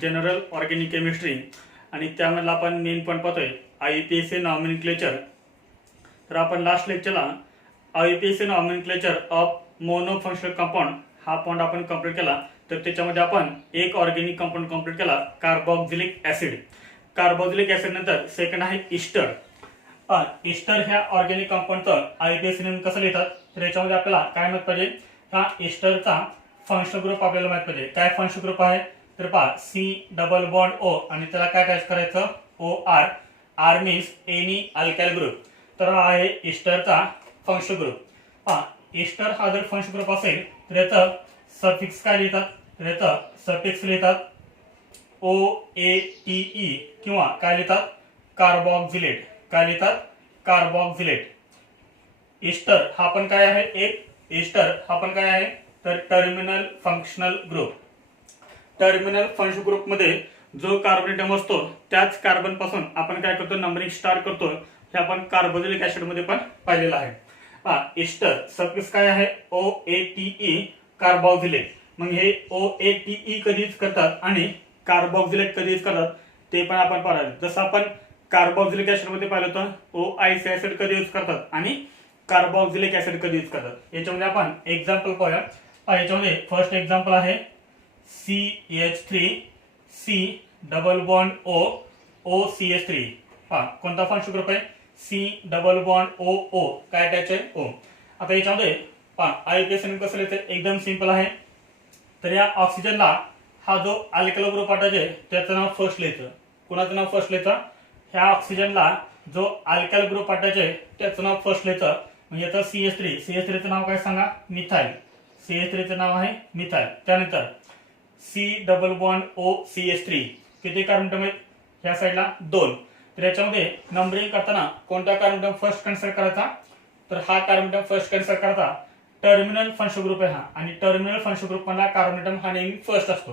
General organic chemistry आणि त्यामधला आपण मेन पॉईंट पाहतोय IUPAC नॉमेनक्लेचर. तर आपण लास्ट लेक्चरला IUPAC nomenclature of mono functional compound हा पॉईंट आपण कंप्लीट केला. तर त्याच्यामध्ये आपण एक ऑर्गॅनिक कंपाऊंड कंप्लीट केला, कार्बोक्सिलिक ऍसिड. कार्बोक्सिलिक ऍसिड नंतर सेकंड आहे इस्टर. इस्टर ह्या ऑर्गॅनिक कंपाऊंडचं IUPAC नेम कसं लिहितात तर याच्यामध्ये आपल्याला काय माहित पाहिजे, हा इस्टरचा फंक्शनल ग्रुप आपल्याला माहित पाहिजे. काय फंक्शनल ग्रुप आहे तर पहा C डबल बॉन्ड O आणि त्याला काय अटॅच करायचं OR. R means any alkyl group. तर हा आहे इस्टरचा फंक्शनल ग्रुप. पहा इस्टर हा जर फंक्शनल ग्रुप असेल तर याचं सफिक्स काय लिहितात तर याचं सफिक्स लिहितात OATE किंवा काय लिहितात कार्बोक्सिलेट. काय लिहितात कार्बोक्सिलेट. इस्टर हा पण काय आहे एक इस्टर हा पण काय आहे तर terminal functional group. Terminal functional group मध्ये जो कार्बन एटम असतो त्याच कार्बन पासून आपण काय करतो नंबरिंग स्टार्ट करतो. हे आपण कार्बोक्सिलिक ऍसिड मध्ये पण पाहिलेलं आहे. इस्टर सफिक्स काय आहे OATE कार्बोक्सिलेट. मग हे OATE कधी यूज करतात आणि कार्बोक्सिलेट कधी यूज करतात ते पण आपण पाहिलं. जसं आपण कार्बोक्सिलिक ऍसिड मध्ये पाहिलं होतं OIC ऍसिड कधी यूज करतात आणि कार्बोक्सिलिक ऍसिड कधी यूज करतात. याच्यामध्ये आपण एक्झाम्पल पाहूया. याच्यामध्ये फर्स्ट एक्झाम्पल आहे CH3C double bond O OCH3. कोणता फंक्शनल ग्रुप आहे C डबल बॉन्ड O काय अटॅच आहे O. आता याच्यामध्ये IUPAC नेम कसं लिहायचं एकदम सिंपल आहे. तर या ऑक्सिजनला हा जो अल्काइल ग्रुप अटॅच आहे त्याचं नाव फर्स्ट लिहायचं. कोणाचं नाव फर्स्ट लिहायचं ह्या ऑक्सिजनला जो अल्काइल ग्रुप अटॅच आहे त्याचं नाव फर्स्ट लिहायचं. म्हणजे याचं CH3 चं नाव काय सांगा मिथाइल. CH3 चं नाव आहे मिथाइल. त्यानंतर C double bond O CH3 किती कार्बन एटम आहेत ह्या साईडला 2. तर याच्यामध्ये नंबरिंग करताना कोणता कार्बन एटम फर्स्ट कन्सिडर करायचा तर हा कार्बन एटम फर्स्ट कन्सिडर करायचा. टर्मिनल फंक्शनल ग्रुप आहे हा आणि टर्मिनल फंक्शनल ग्रुप मधला कार्बन एटम हा नेहमी फर्स्ट असतो.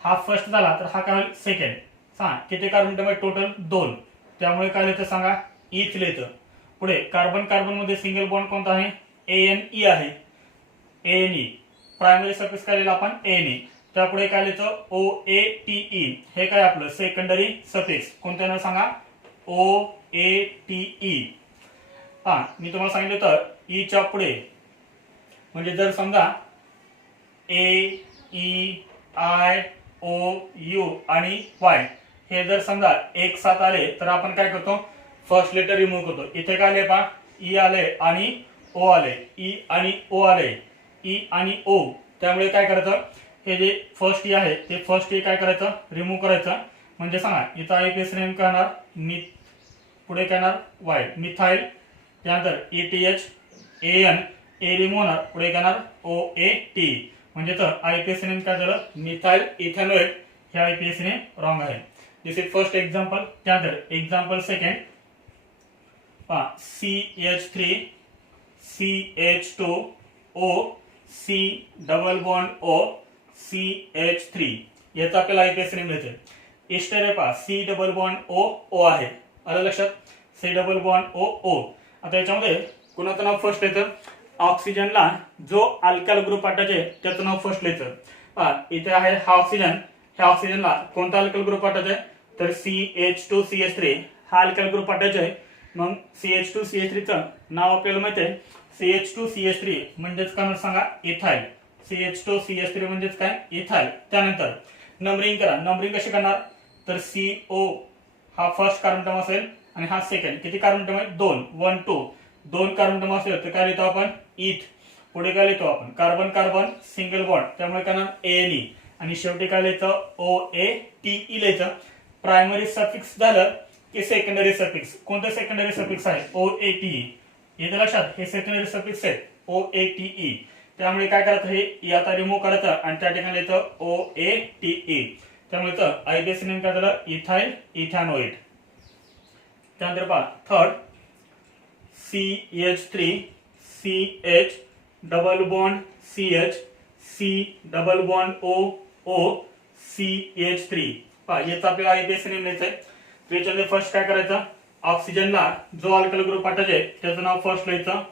हा फर्स्ट झाला तर हा काय होईल सेकंड. किती कार्बन एटम आहे टोटल 2. त्यामुळे काय लिहायचं सांगा इथ लिहायचं. पुढे कार्बन कार्बन मध्ये सिंगल बॉन्ड कोणता आहे ANE आहे. ANE प्रायमरी सफिक्स काय लिहिलं आपण ANE. त्यापुढे काय लिहायचं OATE. हे काय आपलं सेकंडरी सफिक्स. कोणत्या नाव सांगा OATE. मी तुम्हाला सांगितलं तर E च्या पुढे म्हणजे जर समजा AEIOU आणि Y हे जर समजा एक साथ आले तर आपण काय करतो फर्स्ट लेटर रिमूव्ह करतो. इथे काय आले पहा E आले आणि O आले. E आणि O आले. E आणि O. त्यामुळे काय करायचं हे जे फर्स्ट E आहे ते फर्स्ट E काय करायचं रिमूव्ह करायचं. म्हणजे सांगा इथं IUPAC नेम काय होणार पुढे काय येणार Y मिथाइल. त्यानंतर ETH AN A रिमूव्ह होणार पुढे काय येणार OAT. म्हणजे तर IUPAC नेम काय झालं मिथाइल इथेनॉइड. हे IUPAC नेम रॉंग आहे. दिस इज फर्स्ट एक्झाम्पल. त्यानंतर example second CH3 CH2O C double bond O CH3 याचा आपल्याला IUPAC नेम लिहायचं. इस्टर आहे पहा C डबल बॉन्ड O आहे. आलं लक्षात C डबल बॉन्ड O. आता याच्यामध्ये कोणाचं नाव फर्स्ट लिहायचं ऑक्सिजनला जो अल्काइल ग्रुप अटॅच आहे त्याचं नाव फर्स्ट लिहायचं. इथे आहे हा ऑक्सिजन. ह्या ऑक्सिजनला कोणता अल्काइल ग्रुप अटॅच आहे तर CH2CH3 हा अल्काइल ग्रुप अटॅच आहे. मग CH2CH3 चं नाव आपल्याला माहिती आहे CH2CH3 म्हणजेच काय सांगा इथाइल. CH2CH3 म्हणजेच काय इथाइल. त्यानंतर नंबरिंग करा. नंबरिंग कशी करणार तर CO हा फर्स्ट कार्बन एटम असेल आणि हा सेकंड. किती कार्बन एटम आहे 2 1 2. 2 कार्बन एटम असेल तर काय लिहितो आपण इथ. पुढे काय लिहितो आपण कार्बन कार्बन सिंगल बॉन्ड त्यामुळे काय नाव ANE आणि शेवटी काय लिहायचं OATE लिहायचं. प्रायमरी सफिक्स झालं की सेकंडरी सफिक्स. कोणतं सेकंडरी सफिक्स आहे OATE. येते लक्षात हे सेकंडरी सफिक्स आहे OATE. त्यामुळे काय करायचं हे आता रिमूव्ह करायचं आणि त्या ठिकाणी लिहायचं OATE. त्यामुळे IUPAC नेम काय झालं इथाइल इथेनॉइड. त्यानंतर पहा third CH3 CH double bond CH C double bond O CH3. याचा आपल्याला IUPAC नेम लिहायचं आहे. त्याच्यामध्ये फर्स्ट काय करायचं ऑक्सिजनला जो अल्काइल ग्रुप अटॅच आहे त्याचं नाव फर्स्ट लिहायचं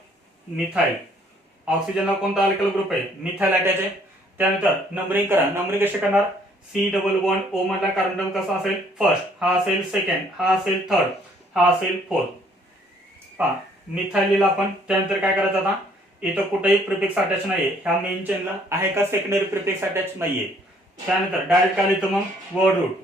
मिथाइल. ऑक्सिजनला कोणता अल्काइल ग्रुप आहे मिथाइल अटॅच आहे. त्यानंतर नंबरिंग करा. नंबरिंग कशी करणार सी डबल बॉन्ड ओ मधला कार्बन नंबर कसा असेल, फर्स्ट, हा असेल सेकंड, हा असेल थर्ड, हा असेल फोर्थ. पहा मिथाइल लिहिला आपण. त्यानंतर काय करायचं आता, इथं कुठेही प्रिफिक्स अटॅच नाहीये. ह्या मेन चेनला आहे का सेकंडरी प्रिफिक्स अटॅच नाहीये. त्यानंतर डायरेक्ट काय लिहितो मग, वर्ड रूट.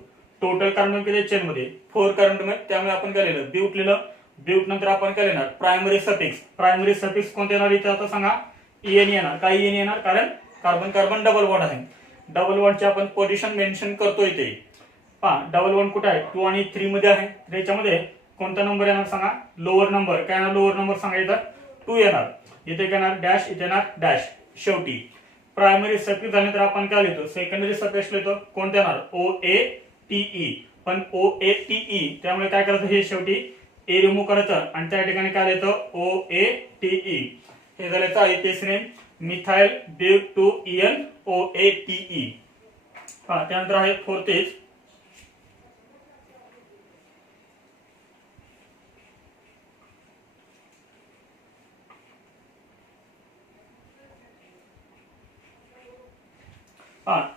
टोटल कार्बन किती चेन मध्ये 4 कार्बन, त्यामुळे आपण काय लिहिलं, ब्यूट लिहिलं. ब्यूट नंतर आपण काय लिहिणार, प्रायमरी सफिक्स. प्रायमरी सफिक्स कोणते येणार इथं आता सांगा, ईएन येणार. काय ईएन येणार, कारण कार्बन कार्बन डबल बॉन्ड आहे. डबल बॉन्डची आपण पोझिशन मेन्शन करतो इथे. पहा डबल बॉन्ड कुठे आहे, 2 आणि 3 मध्ये आहे. त्याच्यामध्ये कोणता नंबर येणार सांगा, लोअर नंबर. काय येणार लोअर नंबर सांगा, इथं 2 येणार. इथे काय येणार डॅश, इथे येणार डॅश. शेवटी प्रायमरी सफिक्स झाल्यानंतर आपण काय लिहितो, सेकंडरी सफिक्स लिहितो. कोणते येणार, ओ ए टी ई. पण ओ ए टी ई, त्यामुळे काय करायचं, हे शेवटी ए रिमूव्ह करायचं आणि त्या ठिकाणी काय लिहितो, ओ ए टी ई. हे झाल्याचं IPS name methyl but 2 EN OATE. हा त्यानंतर आहे फोर्थ इज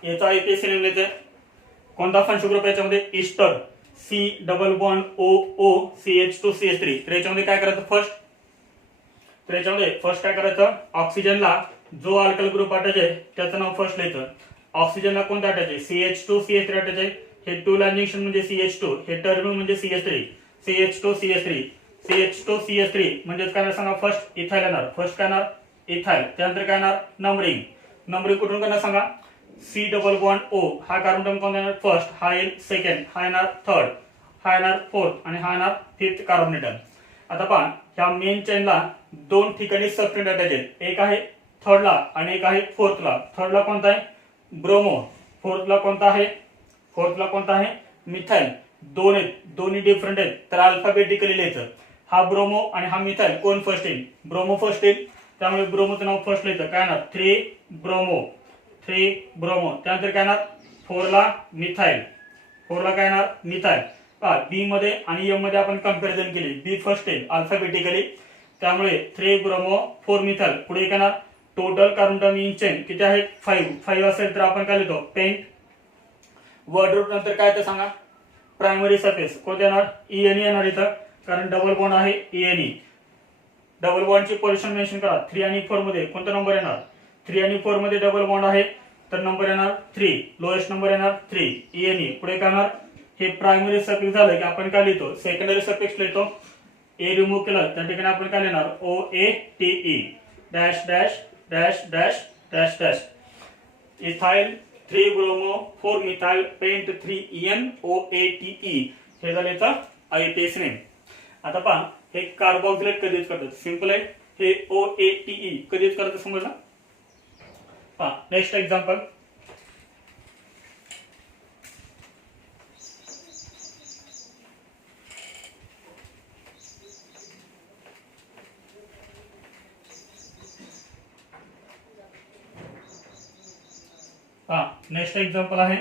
याचा आयपीएस नेम लिहायचं. कोणता फंक्शन ग्रुप याच्यामध्ये, ester. C double bond O O CH2CH3. तर याच्यामध्ये काय करायचं फर्स्ट, तर याच्यामध्ये फर्स्ट काय करायचं, ऑक्सिजनला जो अल्कल ग्रुप अटॅच आहे त्याचं नाव फर्स्ट लिहायचं. ऑक्सिजनला कोणता अटॅच आहे, CH2CH3 अटॅच आहे. हे टू ला जंक्शन म्हणजे CH2, हे टर्मिनल म्हणजे CH3. CH2CH3 CH2CH3 म्हणजे काय सांगा, फर्स्ट इथाइल येणार. फर्स्ट काय येणार इथाइल. त्यानंतर काय येणार नंबरिंग. नंबरिंग कुठून करणार सांगा, सी डबल बॉन्ड ओ हा कार्बन नंबर कोणता येणार, फर्स्ट. हा येईल सेकंड, हा येणार थर्ड, हा येणार फोर्थ आणि हा येणार फिफ्थ कार्बन एटम. आता पहा ह्या मेन चेनला 2 ठिकाणी सबस्टेंट अटॅच आहेत. एक आहे थर्डला आणि एक आहे फोर्थला. थर्डला कोणता आहे, ब्रोमो. फोर्थला कोणता आहे, फोर्थला कोणता आहे, मिथाइल. दोन आहेत, दोन्ही डिफरंट आहेत. तर अल्फाबेटिकली लिहायचं. हा ब्रोमो आणि हा मिथाइल कोण फर्स्ट येईल, ब्रोमो फर्स्ट येईल. त्यामुळे ब्रोमोचं नाव फर्स्ट लिहायचं. काय येणार 3 ब्रोमो, 3 ब्रोमो. त्यानंतर काय येणार 4 ला मिथाइल. 4 ला काय येणार मिथाइल. बी मध्ये आणि एम मध्ये आपण कंपॅरिझन केली. बी फर्स्ट येईल अल्फाबेटिकली. त्यामुळे 3 ब्रोमो 4 मिथाइल. पुढे काय येणार, टोटल कार्बन इन चेन किती आहेत, 5 असेल तर आपण काय लिहितो, पेंट. वर्ड रूट नंतर काय तर सांगा, प्रायमरी सरफेस कोणते येणार, ENE येणार इथं, कारण डबल बॉन्ड आहे ENE. डबल बॉन्डची पोझिशन मेन्शन करा. 3 आणि 4 मध्ये कोणता नंबर येणार, 3 आणि 4 मध्ये डबल बॉन्ड आहे तर नंबर येणार 3. लोएस्ट नंबर येणार 3 ENE. पुढे काय येणार, हे प्रायमरी सफिक्स झालं की आपण काय लिहितो, सेकंडरी सफिक्स लिहितो. ए रिमूव्ह केलं त्या ठिकाणी आपण काय लिहिणार, OATE dash dash dash dash dash dash. Ethyl 3 bromo 4 methyl paint 3 EN OATE. हे झाले तर आयपीएस नेम. आता पहा हे कार्बोक्सिलेट कधीच करतात, सिंपल आहे. हे OATE कधीच करतात समजलं. पहा नेक्स्ट एक्झाम्पल. नेक्स्ट एग्जांपल आहे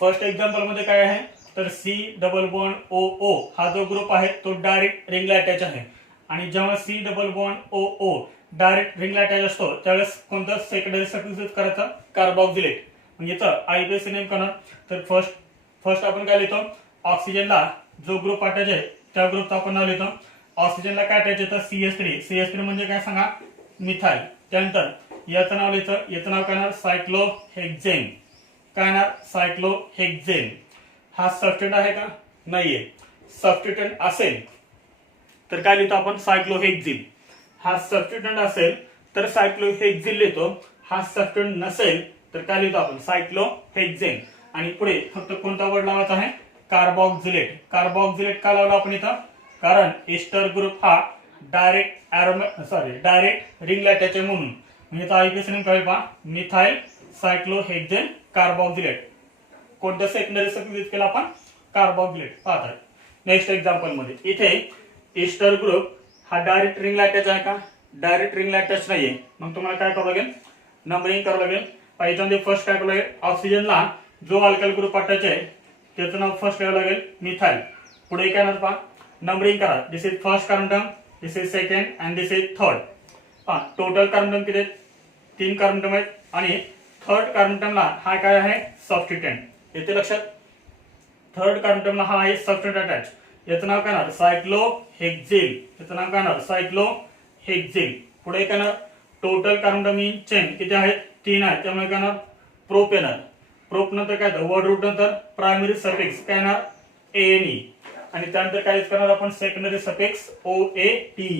फर्स्ट एक्झाम्पल मध्ये काय आहे तर सी डबल बॉन्ड ओ ओ हा जो ग्रुप आहे तो डायरेक्ट रिंगला अटॅच आहे. आणि जेव्हा सी डबल बॉन्ड ओ ओ डायरेक्ट रिंगला अटॅच असतो त्यावेळेस कोणतं सेकंडरी सफिक्स करायचं, कार्बोक्सिलेट. म्हणजे याचं आयपीएस नेम करणार. तर फर्स्ट आपण काय लिहितो, ऑक्सिजनला जो ग्रुप अटॅच आहे त्या ग्रुपचं आपण नाव लिहितो. ऑक्सिजनला काय अटॅच येतं, CH3. CH3 म्हणजे काय सांगा, मिथाइल. त्यानंतर याचं नाव लिहितं, याचं नाव काय, सायक्लोहेक्झेन. काय ना, सायक्लोहेक्झेन. हा सबस्टिट्यूट आहे का, नाहीये. सबस्टिट्यूट असेल तर काय लिहितो आपण, सायक्लोहेक्झिन. हा सबस्टिट्यूट असेल तर सायक्लोहेक्झिन लिहितो. हा सबस्टिट्यूट नसेल तर काय लिहितो आपण, सायक्लोहेक्झेन. आणि पुढे फक्त कोणता वर्ड लावायचा आहे, कार्बोक्सिलेट. कार्बोक्सिलेट का लावला आपण इथं, कारण एस्टर ग्रुप हा डायरेक्ट रिंगला अटॅच आहे म्हणून. म्हणजे आयपीएस नेम काय पहा, मिथाइल सायक्लोहेक्झेन कार्बोक्सिलेट. कोणत्या सेकंडरी सफिक्स यूज केला आपण, कार्बोक्सिलेट. पाहता नेक्स्ट एक्झाम्पल मध्ये इथे एस्टर ग्रुप हा डायरेक्ट रिंगला अटॅच आहे का, डायरेक्ट रिंगला अटॅच नाहीये, मग तुम्हाला काय करावं लागेल, नंबरिंग करावं लागेल. याच्यामध्ये फर्स्ट काय करावं लागेल, ऑक्सिजनला जो अल्काइल ग्रुप अटॅच आहे त्याचं नाव फर्स्ट लिहावं लागेल मिथाइल. पुढे काय नंतर पहा नंबरिंग करा. This is first carbon term, this is second and this is third. पहा टोटल कार्बन टर्म किती आहेत, 3 कार्बन टर्म आहेत आणि थर्ड कार्बन टर्मला हा काय आहे, सबस्टिट्यूएंट. येते लक्षात. थर्ड कार्बन टर्मला हा आहे सबस्टिट्यूएंट अटॅच. याचं नाव काय येणार, सायक्लोहेक्झिल. याचं नाव काय येणार, सायक्लोहेक्झिल. पुढे काय येणार, total carbon term in chain किती आहेत, 3 आहेत, त्यामुळे काय येणार, प्रोपेनॉल. प्रोप नंतर काय वर्ड रूट नंतर प्रायमरी सफिक्स काय येणार, एनी. आणि त्यानंतर काय यूज करणार आपण, सेकंडरी सफिक्स OATE.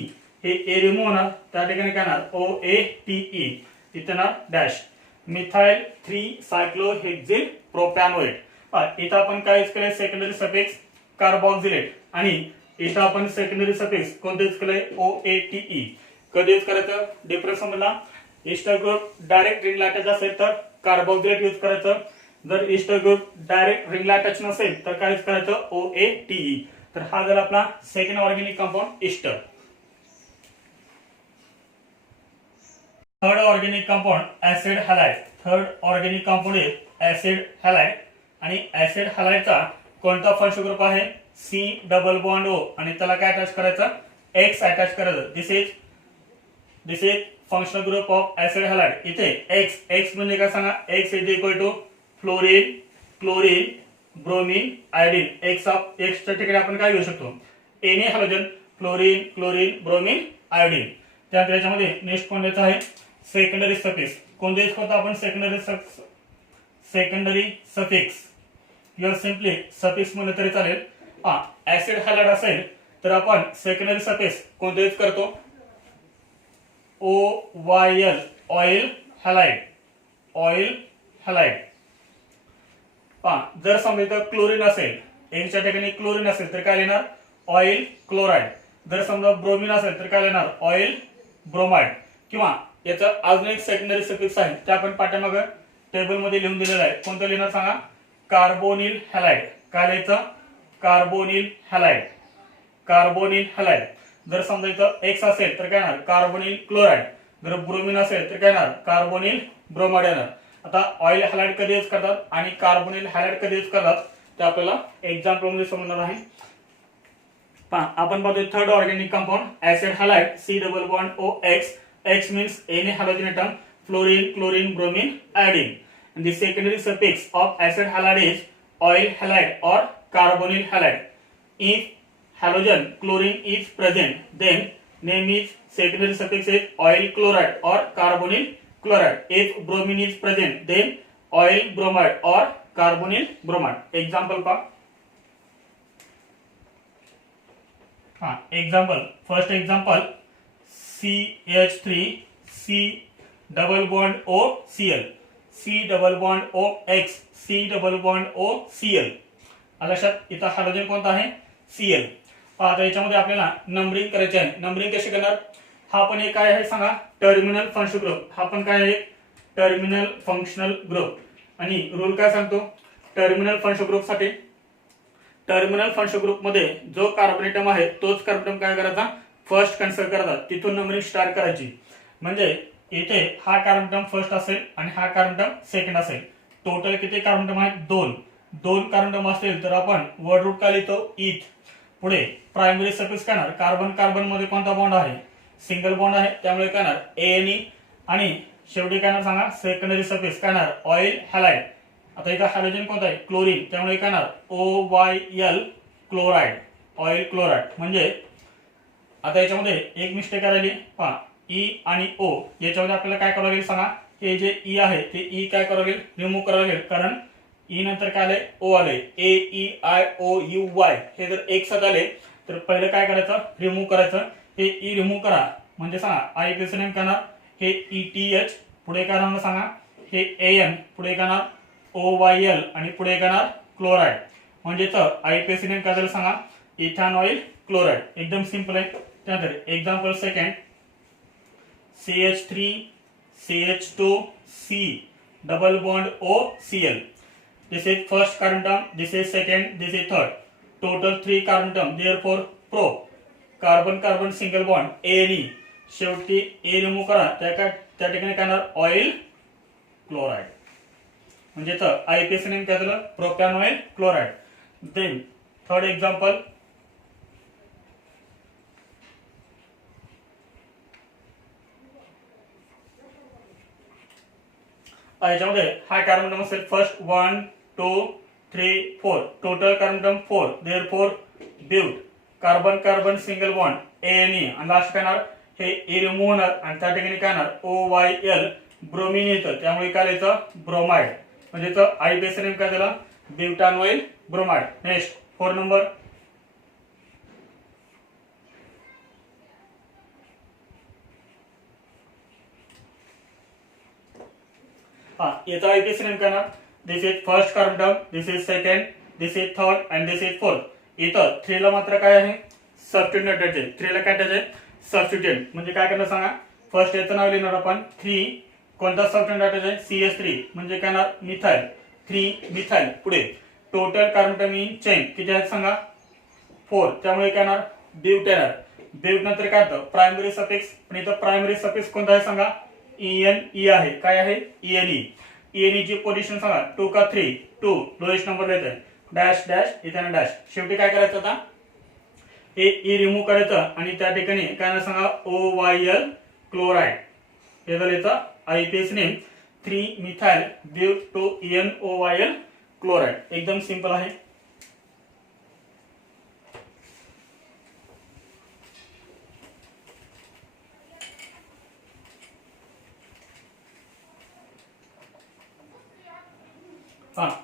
हे ए रिमूव्ह होणार, त्या ठिकाणी काय येणार OATE. इथे ना डॅश. Methyl 3 सायक्लोहेक्झिल propanoate. इथं आपण काय यूज केलंय, सेकंडरी सफिक्स कार्बोक्सिलेट. आणि इथं आपण सेकंडरी सफिक्स कोणते यूज केलंय, OATE. कधी यूज करायचं, डिफरन्स समजला. Ester group direct ring attach असेल तर कार्बोक्सिलेट यूज करायचं. जर इस्टर ग्रुप डायरेक्ट रिंगला अटॅच नसेल तर काय यूज करायचं, OATE. तर हा झाला आपला second organic compound ester. Third organic compound acid halide. Third organic compound आहे ऍसिड हॅलाइड. आणि ऍसिड हॅलाइडचा कोणता फंक्शनल ग्रुप आहे, C+O. आणि त्याला काय अटॅच करायचं, X अटॅच करायचं. This is functional group of acid halide. इथे X म्हणजे काय सांगा, X is equal to fluorine, chlorine, bromine, iodine. X च्या ठिकाणी आपण काय घेऊ शकतो, any halogen, fluorine, chlorine, bromine, iodine. त्यानंतर याच्यामध्ये नेक्स्ट कोणत्याचं आहे, सेकंडरी सफिक्स. कोणते यूज करतो आपण, सेकंडरी सफिक्स किंवा सिम्पली सफिक्स म्हणलं तरी चालेल. ऍसिड हॅलाइड असेल तर आपण सेकंडरी सफिक्स कोणते यूज करतो, OYL, oil halide. Oil halide. जर समजा इथं क्लोरीन असेल, Xच्या ठिकाणी क्लोरीन असेल तर काय लिहिणार, ऑइल क्लोराइड. जर समजा ब्रोमीन असेल तर काय लिहिणार, ऑइल ब्रोमाइड. किंवा याचं अजून एक सेकंडरी सफिक्स आहे, ते आपण पाठीमागं टेबल मध्ये लिहून दिलेलं आहे. कोणतं लिहिणार सांगा, कार्बोनिल हॅलाइड. काय लिहायचं, कार्बोनिल हॅलाइड. Carbonyl halide. जर समजा इथं X असेल तर काय येणार, कार्बोनिल क्लोराइड. जर ब्रोमीन असेल तर काय येणार, कार्बोनिल ब्रोमाइड येणार. आता ऑइल हॅलाइड कधी यूज करतात आणि कार्बोनिल हॅलाइड कधी यूज करतात ते आपल्याला एक्झाम्पल मध्ये समजणार आहे. आपण पाहतोय third organic compound acid halide, C+OX. X means any halogen atom, fluorine, chlorine, bromine, iodine. And the secondary suffix of acid halide is oil halide or carbonyl halide. If halogen chlorine is present, then name is secondary suffix is oil chloride or carbonyl chloride. If bromine is present, then oil bromide or carbonyl bromide. Example pa. Example. First example. CH3 C+O Cl, C+OX, C+OCl. लक्षात इथं hydrogen कोणता आहे, Cl. आता याच्यामध्ये आपल्याला numbering करायचे आहे. Numbering कशी करणार, हा पण एक काय आहे सांगा, टर्मिनल फंक्शनल ग्रुप. हा पण काय आहे, टर्मिनल फंक्शनल ग्रुप. आणि रूल काय सांगतो, टर्मिनल फंक्शनल ग्रुप साठी टर्मिनल फंक्शनल ग्रुप मध्ये जो कार्बोनेटम आहे तोच कार्बोनेटम काय करायचा, फर्स्ट कन्सिडर करतात, तिथून नंबरिंग स्टार्ट करायची. म्हणजे इथे हा कार्बोनेटम फर्स्ट असेल आणि हा कार्बोनेटम सेकंड असेल. टोटल किती कार्बोनेटम आहेत, 2 कार्बोनेटम असतील तर आपण वर्ड रूट काय लिहितो, इथ. पुढे प्रायमरी सफिक्स काय येणार, कार्बन कार्बन मध्ये कोणता बॉन्ड आहे, सिंगल बॉन्ड आहे, त्यामुळे काय येणार ANE. आणि शेवटी काय येणार सांगा, सेकंडरी सफिक्स काय येणार, ऑइल हॅलाइड. आता इथं हायड्रोजन कोणता आहे, क्लोरीन, त्यामुळे काय येणार OYL क्लोराइड, ऑइल क्लोराइड. म्हणजे आता याच्यामध्ये एक मिस्टेक आलेली पहा, E आणि O याच्यामध्ये आपल्याला काय करावं लागेल सांगा, हे जे E आहे ते E काय करावं लागेल, रिमूव्ह करावं लागेल. कारण E नंतर काय आले, O आले, AEIOUY. हे जर एक साथ आले तर पहिलं काय करायचं, रिमूव्ह करायचं. हे E रिमूव्ह करा म्हणजे सांगा आयपीएसी नेम करणार, हे ETH. पुढे काय राहणार सांगा, हे AN. पुढे काय येणार OYL आणि पुढे काय येणार क्लोराइड. म्हणजे तर आयपीएसी नेम काय झालं सांगा, इथेनॉइल क्लोराइड. एकदम सिंपल आहे. त्यानंतर example second, CH3 CH2 C+OCl. This is first carbon term, this is second, this is third. Total 3 carbon term. Therefore, pro. Carbon carbon single bond ANE. शेवटी ए remove करा, त्या ठिकाणी काय येणार ऑइल क्लोराइड. म्हणजे इथं आयपीएस नेम काय झालं propanoyl chloride. Then third example, याच्यामध्ये हा कार्बन नंबर असेल first 1 2 3 4, total carbon number 4. Therefore but carbon carbon single bond N E आणि लास्ट काय येणार हे ए रिमूव्ह होणार आणि त्या ठिकाणी काय येणार OYL ब्रोमिन येतं, त्यामुळे काय येतं ब्रोमाइड. म्हणजे इथं आयपीएस नेम काय दिला ब्युटानॉइल ब्रोमाइड. नेक्स्ट 4 नंबर, याचा आयपीएस नेम काय येणार this is first carbon, this is second, this is third and this is fourth. इथं 3 ला मात्र काय आहे सबस्टिट्यूएंट अटॅच आहे. 3 ला काय अटॅच आहे सबस्टिट्यूएंट. म्हणजे काय करणार सांगा, फर्स्ट याचं नाव लिहिणार आपण 3, कोणता सबस्टिट्यूएंट अटॅच आहे CH3 म्हणजे काय येणार मिथाइल, 3 मिथाइल. पुढे टोटल कार्बन इन चेन किती आहेत सांगा 4, त्यामुळे काय येणार ब्यूट येणार. ब्यूट नंतर काय होतं प्रायमरी सफिक्स, पण इथं प्रायमरी सफिक्स कोणता आहे सांगा ENE आहे. काय आहे ENE. ENE ची पोझिशन सांगा 2 का 3, 2 लोएस्ट नंबर येत आहे डॅश डॅश इथे डॅश. शेवटी काय करायचं आता हे ई रिमूव्ह करायचं आणि त्या ठिकाणी काय सांगा OYL क्लोराइड. हे झालं याचा आयपीएस नेम 3 मिथाइल ब्यूटोएनOYL क्लोराइड. एकदम सिंपल आहे.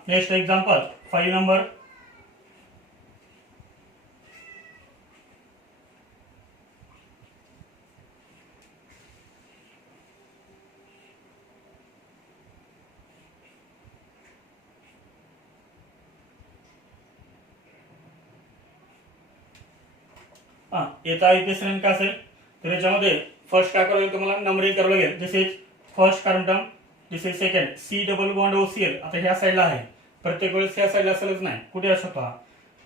नेक्स्ट एग्जांपल 5 नंबर, याचा आयपीएस नेम काय असेल तर याच्यामध्ये फर्स्ट काय करावं लागेल तुम्हाला नंबरिंग करावं लागेल. This is first carbon, this is second C double bond OCl. आता ह्या साईडला आहे, प्रत्येक वेळेस ह्या साईडला असेलच नाही, कुठे असू शकतो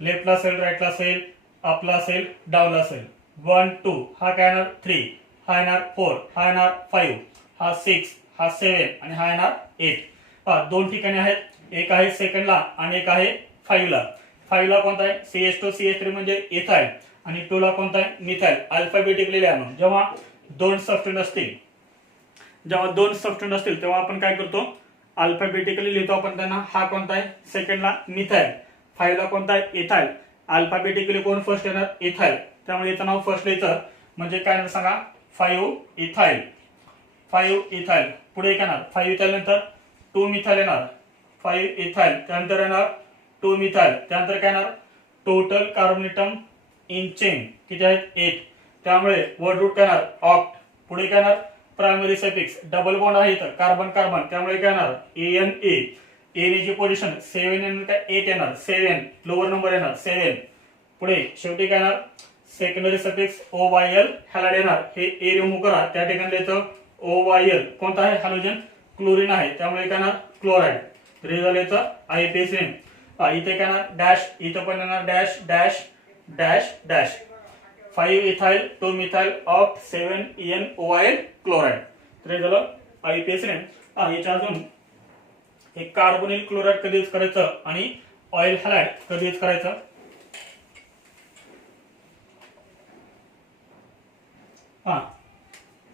लेफ्टला असेल, राईटला असेल, अपला असेल, डाऊनला असेल. 1 2 हा काय येणार 3, हा येणार 4, हा येणार 5, हा 6, हा 7 आणि हा येणार 8. दोन ठिकाणी आहेत, एक आहे सेकंडला आणि एक आहे 5 ला. 5 ला कोणता आहे CH2 CH3 म्हणजे इथाइल आणि 2 ला कोणता आहे मिथाइल. अल्फाबेटिकली लिहा. जेव्हा दोन सबस्टिट्यूएंट असतील तेव्हा आपण काय करतो अल्फाबेटिकली लिहितो आपण त्यांना. हा कोणता आहे सेकंडला मिथाइल, 5 ला कोणता आहे इथाइल. अल्फाबेटिकली कोण फर्स्ट येणार इथाइल, त्यामुळे याचं नाव फर्स्ट लिहायचं. म्हणजे काय येणार सांगा 5 इथाइल. 5 इथाइल. पुढे काय येणार 5 इथाइल नंतर 2 मिथाइल येणार, 5 इथाइल. त्यानंतर येणार 2 मिथाइल. त्यानंतर काय येणार टोटल कार्बोनेटम इन चेन किती आहेत 8, त्यामुळे वर्ड रूट काय येणार ऑक्ट. पुढे काय येणार प्रायमरी सफिक्स, डबल बॉन्ड आहे इथं कार्बन कार्बन, त्यामुळे काय येणार ANA. ANA ची पोझिशन 7 येणार काय 8 येणार 7, लोअर नंबर येणार 7. पुढे शेवटी काय येणार सेकंडरी सफिक्स OYL हॅलाइड येणार. हे ए रिमूव्ह करा, त्या ठिकाणी येतं OYL कोणता आहे हॅलोजन क्लोरीन आहे, त्यामुळे काय येणार क्लोराइड. तर हे झालं याचं आयपीएस नेम. इथे काय येणार डॅश, इथं पण येणार dash dash dash dash. 5 ethyl 2 methyl of 7 ENOYL chloride. तर हे झालं आयपीएस नेम. याच्या अजून हे कार्बोनिल क्लोराइड कधी यूज करायचं आणि ऑइल हॅलाइड कधी यूज करायचं.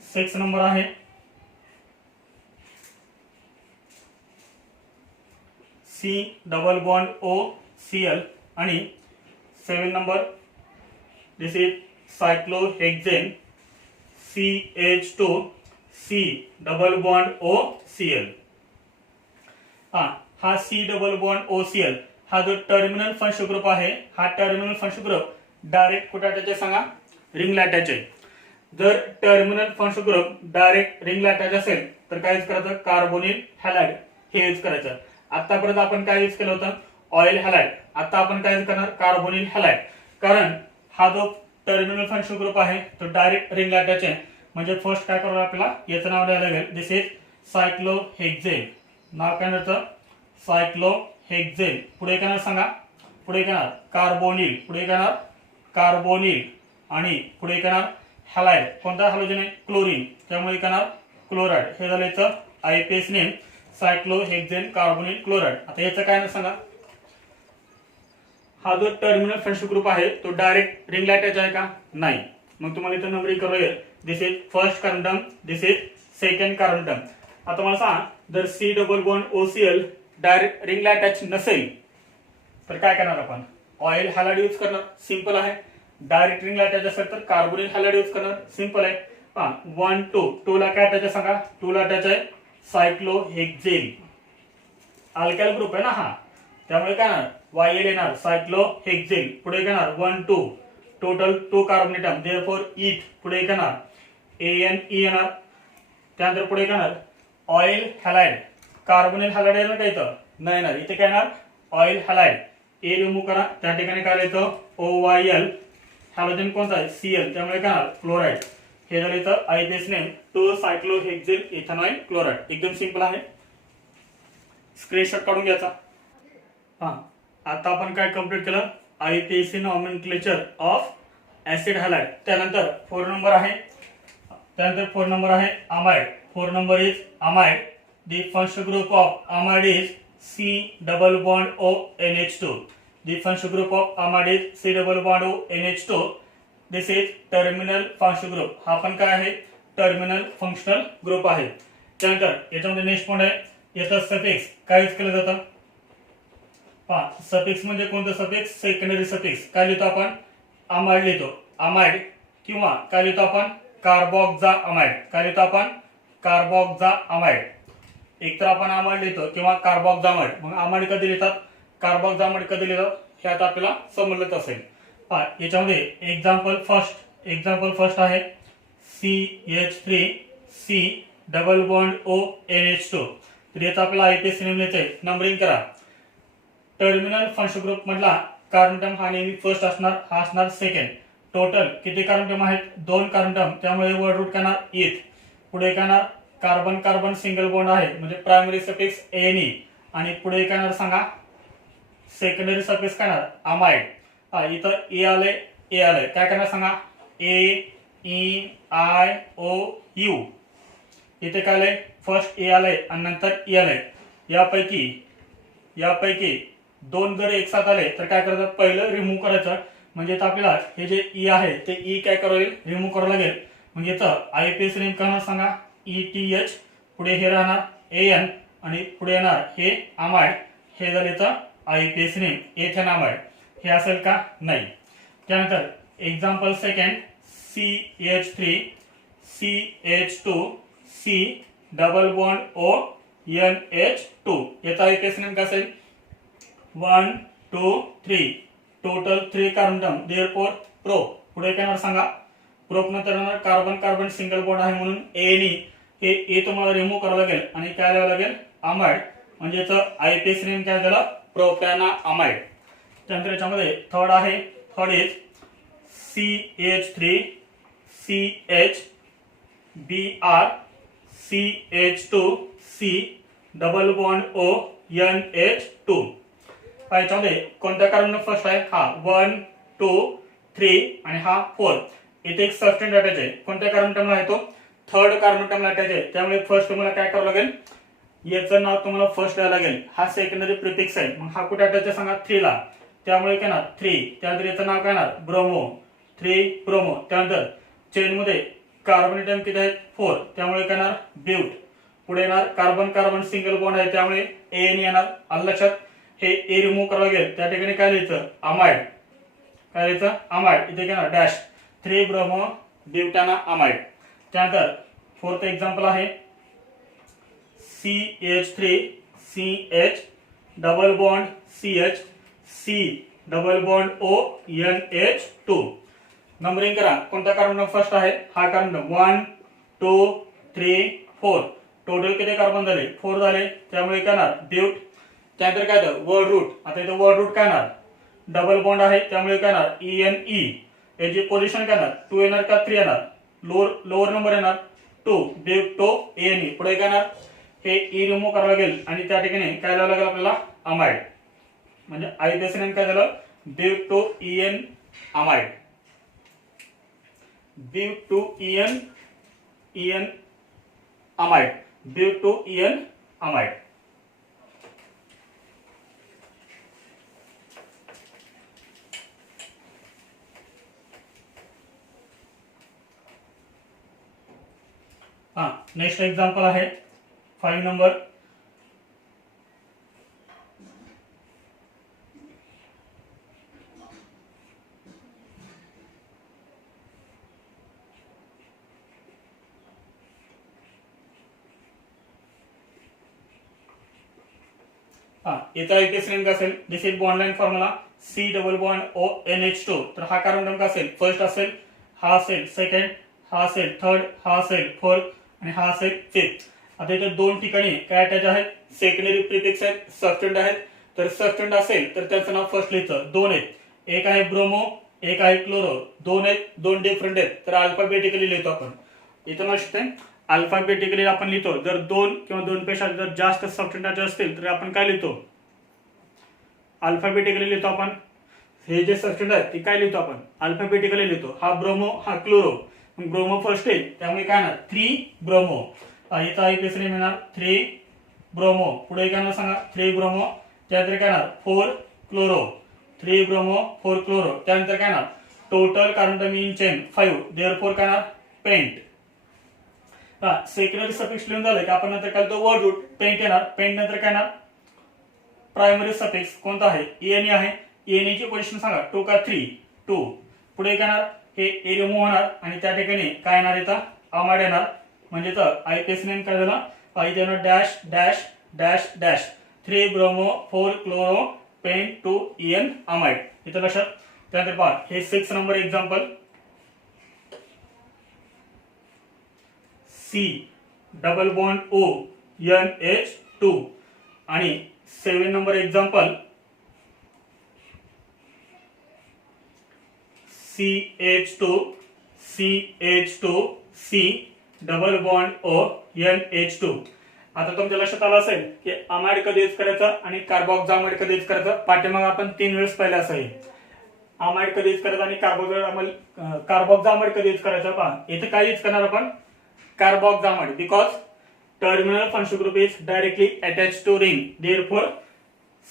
6 नंबर आहे C डबल बॉन्ड OCl आणि 7 number this is cyclohexane CH2C double bond OCl. हा C डबल बॉन्ड OCl हा जो टर्मिनल फंक्शन ग्रुप आहे, हा टर्मिनल फंक्शन ग्रुप डायरेक्ट कुठे अटॅच आहे सांगा रिंगला अटॅच आहे. जर टर्मिनल फंक्शन ग्रुप डायरेक्ट रिंगला अटॅच असेल तर काय यूज करायचं कार्बोनिल हॅलाइड हे यूज करायचं. आतापर्यंत आपण काय यूज केलं होतं ऑइल हॅलाइड, आता आपण काय यूज करणार कार्बोनिल हॅलाइड. कारण हा जो टर्मिनल फंक्शन ग्रुप आहे तो डायरेक्ट रिंगला अटॅच आहे. म्हणजे फर्स्ट काय करावं आपल्याला याचं नाव द्यायला लागेल. This is सायक्लोहेक्सेन. नाव काय द्यायचं सायक्लोहेक्सेन. पुढे काय सांगा, पुढे काय कार्बोनिल, पुढे काय कार्बोनिल आणि पुढे काय हॅलाइड, कोणता हॅलोजन आहे? क्लोरीन, त्यामुळे काय येणार? क्लोराईड. हे झालं याचं आयपीएस नेम सायक्लोहेक्सेन कार्बोनिल क्लोराईड. आता याचं काय ना सांगा. हा जो टर्मिनल फ्रेंडशिप ग्रुप आहे तो डायरेक्ट रिंगला अटॅच आहे का? नाही. मग तुम्हाला इथं नंबरिंग करावं लागेल. This is first carbon term, this is second carbon term. आता मला सांग, जर C double bond OCl direct रिंगला अटॅच नसेल तर काय करणार आपण? ऑइल हॅलाइड यूज करणार, सिंपल आहे. डायरेक्ट रिंगला अटॅच असेल तर कार्बोनिल हॅलाइड यूज करणार, सिंपल आहे. 1 2 ला काय अटॅच आहे सांगा? 2 ला अटॅच आहे सायक्लोहेक्सेन. अल्काइल ग्रुप आहे ना हा, त्यामुळे काय ना YL येणार सायक्लोहेक्सेन. पुढे काय येणार? 1 2 टोटल 2 कार्बन एटम, देयरफॉर इथ. पुढे काय येणार? ANE येणार. त्यानंतर पुढे काय येणार? Oil halide. कार्बोनिल हॅलाइड येणार का इथं? नाही येणार. इथे काय येणार? Oil halide. ए रिमूव्ह करा, त्या ठिकाणी काय येतं? OYL. हॅलोजन कोणता आहे? Cl, त्यामुळे काय येणार? क्लोराईड. हे झालं इथं आयपीएस नेम 2 सायक्लोहेक्सेन इथेनॉइल क्लोराईड. एकदम सिंपल आहे, स्क्रीनशॉट काढून घ्यायचा. आता आपण काय कंप्लीट केलं? आयपीएसी नॉमेनक्लेचर ऑफ ऍसिड हॅलाइड. त्यानंतर 4 नंबर आहे. Amide. 4 number is amide. The first group of amide is C double bond O NH2. The functional group of amide is C double bond O NH2. This is terminal functional group. हा पण काय आहे? Terminal functional group आहे. त्यानंतर याच्यामध्ये next point आहे, याचा suffix काय यूज केलं जातं? सफिक्स म्हणजे कोणतं सफिक्स? Secondary suffix. काय लिहितो आपण? अमाइड लिहितो. अमाइड किंवा काय लिहितो आपण? कार्बोक्सा अमाइड. काय लिहितो आपण? कार्बोक्सा अमाइड. एकतर आपण अमाइड लिहितो किंवा कार्बोक्सामाइड. मग अमाइड कधी लिहितात, कार्बोक्सामाइड कधी लिहितात, हे आता आपल्याला समजलं असेल. याच्यामध्ये एक्झाम्पल फर्स्ट आहे CH3C double bond O NH2. तर याचा आपल्याला आयपीएस नेम लिहायचंय. नंबरिंग करा. टर्मिनल फंक्शनल ग्रुप मधला कार्बन टर्म हा नेहमी फर्स्ट असणार, हा असणार सेकंड. टोटल किती कार्बन टर्म आहेत? 2 कार्बन टर्म, त्यामुळे वर्ड रूट काय येणार? इथ. पुढे काय येणार? कार्बन कार्बन सिंगल बॉन्ड आहे म्हणजे प्रायमरी सफिक्स ANE. आणि पुढे काय येणार सांगा? सेकंडरी सफिक्स काय येणार? अमाइड. इथं ए आलंय. काय करणार सांगा? AEIOU. इथे काय आलंय? फर्स्ट ए आलंय आणि नंतर E आलंय. यापैकी 2 जर एक साथ आले तर काय करायचं? पहिलं रिमूव्ह करायचं. म्हणजे इथं आपल्याला हे जे E आहे ते E काय करावं लागेल? रिमूव्ह करावं लागेल. म्हणजे इथं आयपीएस नेम करणार सांगा? ETH. पुढे हे राहणार AN आणि पुढे येणार हे अमाइड. हे झाले तर आयपीएस नेम एथेनॉमाइड. हे असेल का? नाही. त्यानंतर example second CH3CH2C double bond O NH2. याचा आयपीएस नेम काय असेल? 1 2 3 total 3 carbon term, therefore pro. पुढे काय सांगा? प्रोप नंतर कार्बन कार्बन सिंगल बॉन्ड आहे म्हणून ANE. हे ए तुम्हाला रिमूव्ह करावं लागेल आणि काय लिहावं लागेल? अमाइड. म्हणजे याचं आयपीएस नेम काय झालं? प्रोपॅनामाइड. त्यानंतर याच्यामध्ये third is CH3CHBr CH2C double bond O NH2. याच्यामध्ये कोणत्या कार्बन फर्स्ट आहे? हा 1 2 3 आणि हा 4. इथे एक सबस्टंट अटॅच आहे. कोणत्या कार्बन टर्मला आहे तो? थर्ड कार्बन टर्मला अटॅच आहे. त्यामुळे फर्स्ट तुम्हाला काय करावं लागेल? याचं नाव तुम्हाला फर्स्ट लिहावं लागेल. हा सेकंडरी प्रिफिक्स आहे. मग हा कुठे अटॅच आहे सांगा? 3 ला. त्यामुळे काय ना 3. त्यानंतर याचं नाव काय ना? ब्रोमो. 3 ब्रोमो. त्यानंतर चेन मध्ये कार्बन एटम किती आहेत? 4. त्यामुळे काय येणार? ब्यूट. पुढे येणार कार्बन कार्बन सिंगल बॉन्ड आहे त्यामुळे AN येणार. आलं लक्षात? हे ए रिमूव्ह करावं लागेल. त्या ठिकाणी काय लिहायचं? अमाइड. काय लिहायचं? अमाइड. इथे काय ना डॅश 3 ब्रोमो ब्युटाना अमाइड. त्यानंतर फोर्थ एक्झाम्पल आहे CH3CH double bond CH C double bond O NH2. Numbering करा. कोणता कार्बन फर्स्ट आहे? हा कार्बन 1 2 3 4. टोटल किती कार्बन झाले? 4 झाले. त्यामुळे काय येणार? ब्यूट. त्यानंतर काय येतं? Word root. आता इथं वर्ड रूट काय येणार? डबल बॉन्ड आहे त्यामुळे काय येणार? ENE. याची पोझिशन काय येणार? 2 येणार का 3 येणार? लोअर नंबर येणार 2. ब्यूटो ANE. पुढे काय येणार? हे E रिमूव्ह करावं लागेल आणि त्या ठिकाणी काय लिहावं लागेल आपल्याला? अमाइड. म्हणजे आयपीएस नेम काय झालं? ब्यूटो EN अमाइड. ब्यूटूइयन अमाइड, ब्यूटूइयन अमाइड। हाँ, नेक्स्ट एग्जांपल आहे 5 नंबर। याचा आयपीएस नेम काय असेल? This is bond line formula C double bond O NH2। तर हा कार्बन नंबर काय असेल? फर्स्ट असेल, हा असेल सेकंड, हा असेल थर्ड, हा असेल फोर्थ आणि हा असेल फिफ्थ। आता इथे दोन ठिकाणी काय अटॅच आहेत? सेकंडरी प्रिफिक्स आहेत, सबस्टंट आहेत। तर सबस्टंट असेल तर त्याचं नाव फर्स्ट लिहायचं, दोन आहेत, एक आहे ब्रोमो, एक आहे क्लोरो, दोन आहेत, दोन डिफरंट आहेत, तर अल्फाबेटिकली लिहितो आपण। इथं लक्षात आहे, अल्फाबेटिकली आपण लिहितो। जर दोन किंवा दोन पेक्षा जर जास्त सबस्टंट असतील तर आपण काय लिहितो? अल्फाबेटिकली लिहितो आपण। हे जे सबस्टंट आहेत ते काय लिहितो आपण? अल्फाबेटिकली लिहितो। हा ब्रोमो, हा क्लोरो, ब्रोमो फर्स्ट आहे त्यामुळे काय ना 3 ब्रोमो। इथं आयपीएस नेम येणार 3 ब्रोमो। पुढे काय नाव सांगा? 3 ब्रोमो, त्यानंतर काय ना 4 क्लोरो, 3 ब्रोमो 4 क्लोरो, त्यानंतर काय ना total carbon in chain 5, therefore काय ना पेंट। सेकंडरी सफिक्स लिहून झालं की आपण नंतर काय तो वर्ड रूट पेंट येणार। पेंट नंतर काय ना प्रायमरी सफिक्स कोणता आहे? ENE आहे। ENE ची पोझिशन सांगा, 2 का 3? 2। पुढे काय येणार? हे ए रिमूव्ह होणार आणि त्या ठिकाणी काय येणार? इथं अमाइड येणार। म्हणजे तर आयपीएस नेम काय झाला? इथे येणार dash dash dash dash 3 bromo 4 chloro pent 2 EN amide. इथं लक्षात। त्यानंतर पहा हे 6 number example, C double bond O NH2 आणि 7 number example CH2C double bond O NH2। आता तुमच्या लक्षात आलं असेल की अमाइड कधी यूज करायचं आणि कार्बोक्झामाइड कधी यूज करायचं। पाठीमागे आपण 3 वेळेस पाहिलं असं अमाइड कधी यूज करायचं आणि कार्बोक्झामाइड कधी यूज करायचं। पहा इथे काय यूज करणार आपण? कार्बोक्झामाइड, because terminal functional group is directly attached to ring, therefore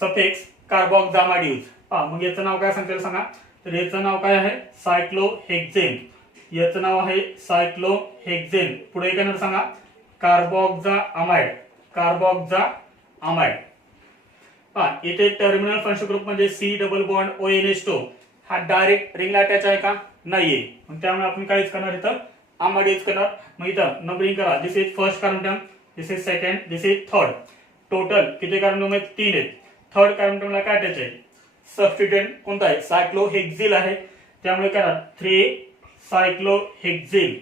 suffix carboxamide use. मग याचं नाव काय सांगता सांगा? तर याचं नाव काय आहे? सायक्लोहेक्सेन। याचं नाव आहे सायक्लोहेक्सेन। पुढे काय नाव सांगा? कार्बोक्झामाइड, कार्बोक्झामाइड। इथे टर्मिनल फंक्शनल ग्रुप म्हणजे C double bond O NH2 हा डायरेक्ट रिंगला अटॅच आहे का? नाहीये। मग त्यामुळे आपण काय यूज करणार? इथं अमाइड यूज करणार। मग इथं नंबरिंग करा, this is first carbon term, this is second, this is third. Total किती कार्बन टर्म आहेत? 3 आहेत। थर्ड कार्बन टर्मला काय अटॅच आहे? सबस्टिट्यूएंट कोणता आहे? सायक्लोहेक्सिल आहे, त्यामुळे काय ना 3 सायक्लोहेक्सिल,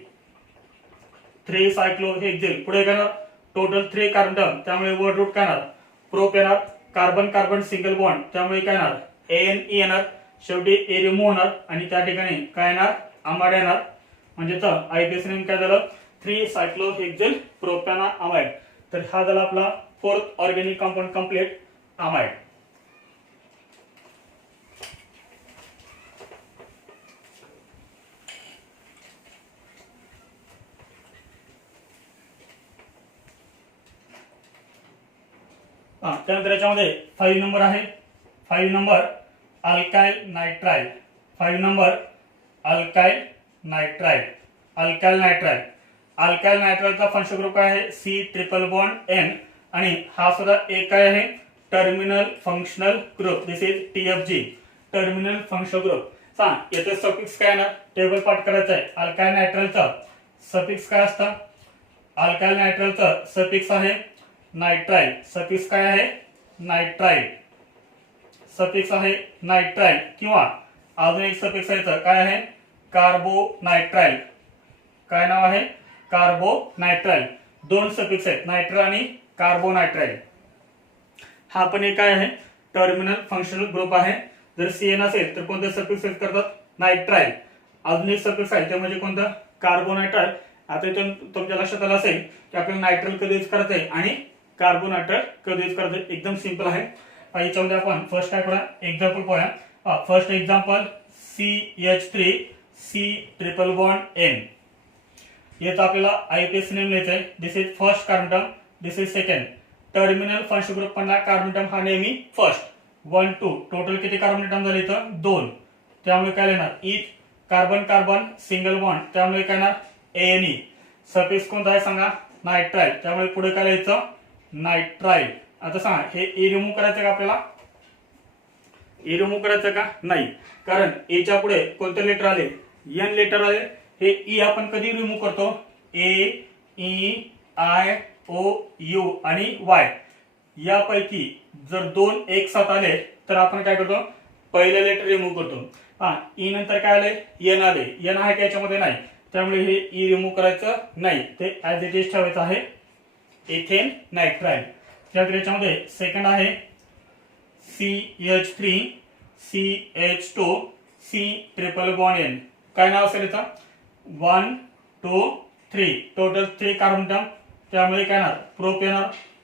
3 सायक्लोहेक्सिल। पुढे काय ना टोटल 3 कार्बन टर्म, त्यामुळे वर्ड रूट काय येणार? प्रोप येणार। कार्बन कार्बन सिंगल बॉन्ड, त्यामुळे काय येणार? ANE येणार। शेवटी ए रिमूव्ह होणार आणि त्या ठिकाणी काय येणार? अमाइड येणार। म्हणजे तर आयपीएस नेम काय झालं? 3 सायक्लोहेक्सिल प्रोपॅनामाइड। तर हा झाला आपला 4th organic compound complete, amide. त्यानंतर याच्यामध्ये 5 नंबर आहे। 5 number alkyl nitrile. 5 number alkyl nitrile, alkyl nitrile. Alkyl नायट्राइलचा फंक्शनल ग्रुप काय आहे? C ट्रिपल बॉन्ड N आणि हा सुद्धा एक काय आहे? Terminal functional group, this is TFG, terminal functional group. सांग याचे सफिक्स काय ना? टेबल पाठ करायचं आहे। अल्काइल नायट्राइलचा सफिक्स काय असतं? अल्काइल नायट्राइलचा सफिक्स आहे नायट्राइल। सफिक्स काय आहे? नायट्राइल, सफिक्स आहे नायट्राइल। किंवा अजून एक सफिक्स आहे काय आहे? कार्बोनायट्राइल। काय नाव आहे? कार्बोनायट्राइल। दोन सफिक्स आहेत, नायट्राइल आणि कार्बोनायट्राइल। हा पण एक काय आहे? टर्मिनल फंक्शनल ग्रुप आहे। जर CN असेल तर कोणते सफिक्स यूज करतात? नायट्राइल। अजून एक सफिक्स आहे ते म्हणजे कोणतं? कार्बोनायट्राइल। आता इथून तुमच्या लक्षात आलं असेल की आपल्याला नायट्राइल कधी यूज करायचं आहे आणि कार्बोनायट्राइल कधी यूज करायचं आहे। एकदम सिंपल आहे। याच्यामध्ये आपण फर्स्ट काय करूया? एक्झाम्पल पाहूया। First example CH3 C triple bond N. येतं आपल्याला आयपीएस नेम लिहायचंय. This is first carbon term, this is second. Terminal function group मधला कार्बन टर्म हा नेहमी फर्स्ट. 1 2 टोटल किती कार्बन टर्म झाले इथं 2. त्यामुळे काय लिहिणार इथ कार्बन कार्बन सिंगल बॉन्ड, त्यामुळे काय येणार एनी. सफिक्स कोणता आहे सांगा नायट्राइल, त्यामुळे पुढे काय लिहायचं नायट्राइल. आता सांगा हे ई रिमूव्ह करायचं का आपल्याला, ई रिमूव्ह करायचं का नाही, कारण एच्या पुढे कोणते लेटर आले एन लेटर आले. हे ई आपण कधी रिमूव्ह करतो ए ई आय ओ यू आणि वाय यापैकी जर दोन एक साथ आले तर आपण काय करतो पहिले लेटर रिमूव्ह करतो. हा ई नंतर काय आले एन आले, एन आहे का याच्यामध्ये नाही, त्यामुळे हे ई रिमूव्ह करायचं नाही, ते ऍज इट इज ठेवायचं आहे इथेन नायट्राइल. त्यानंतर याच्यामध्ये सेकंड आहे CH3 CH2 C triple bond N. काय नाव असेल याचा 1 2 3 टोटल 3 कार्बन टर्म, त्यामुळे काय येणार प्रोप येणार,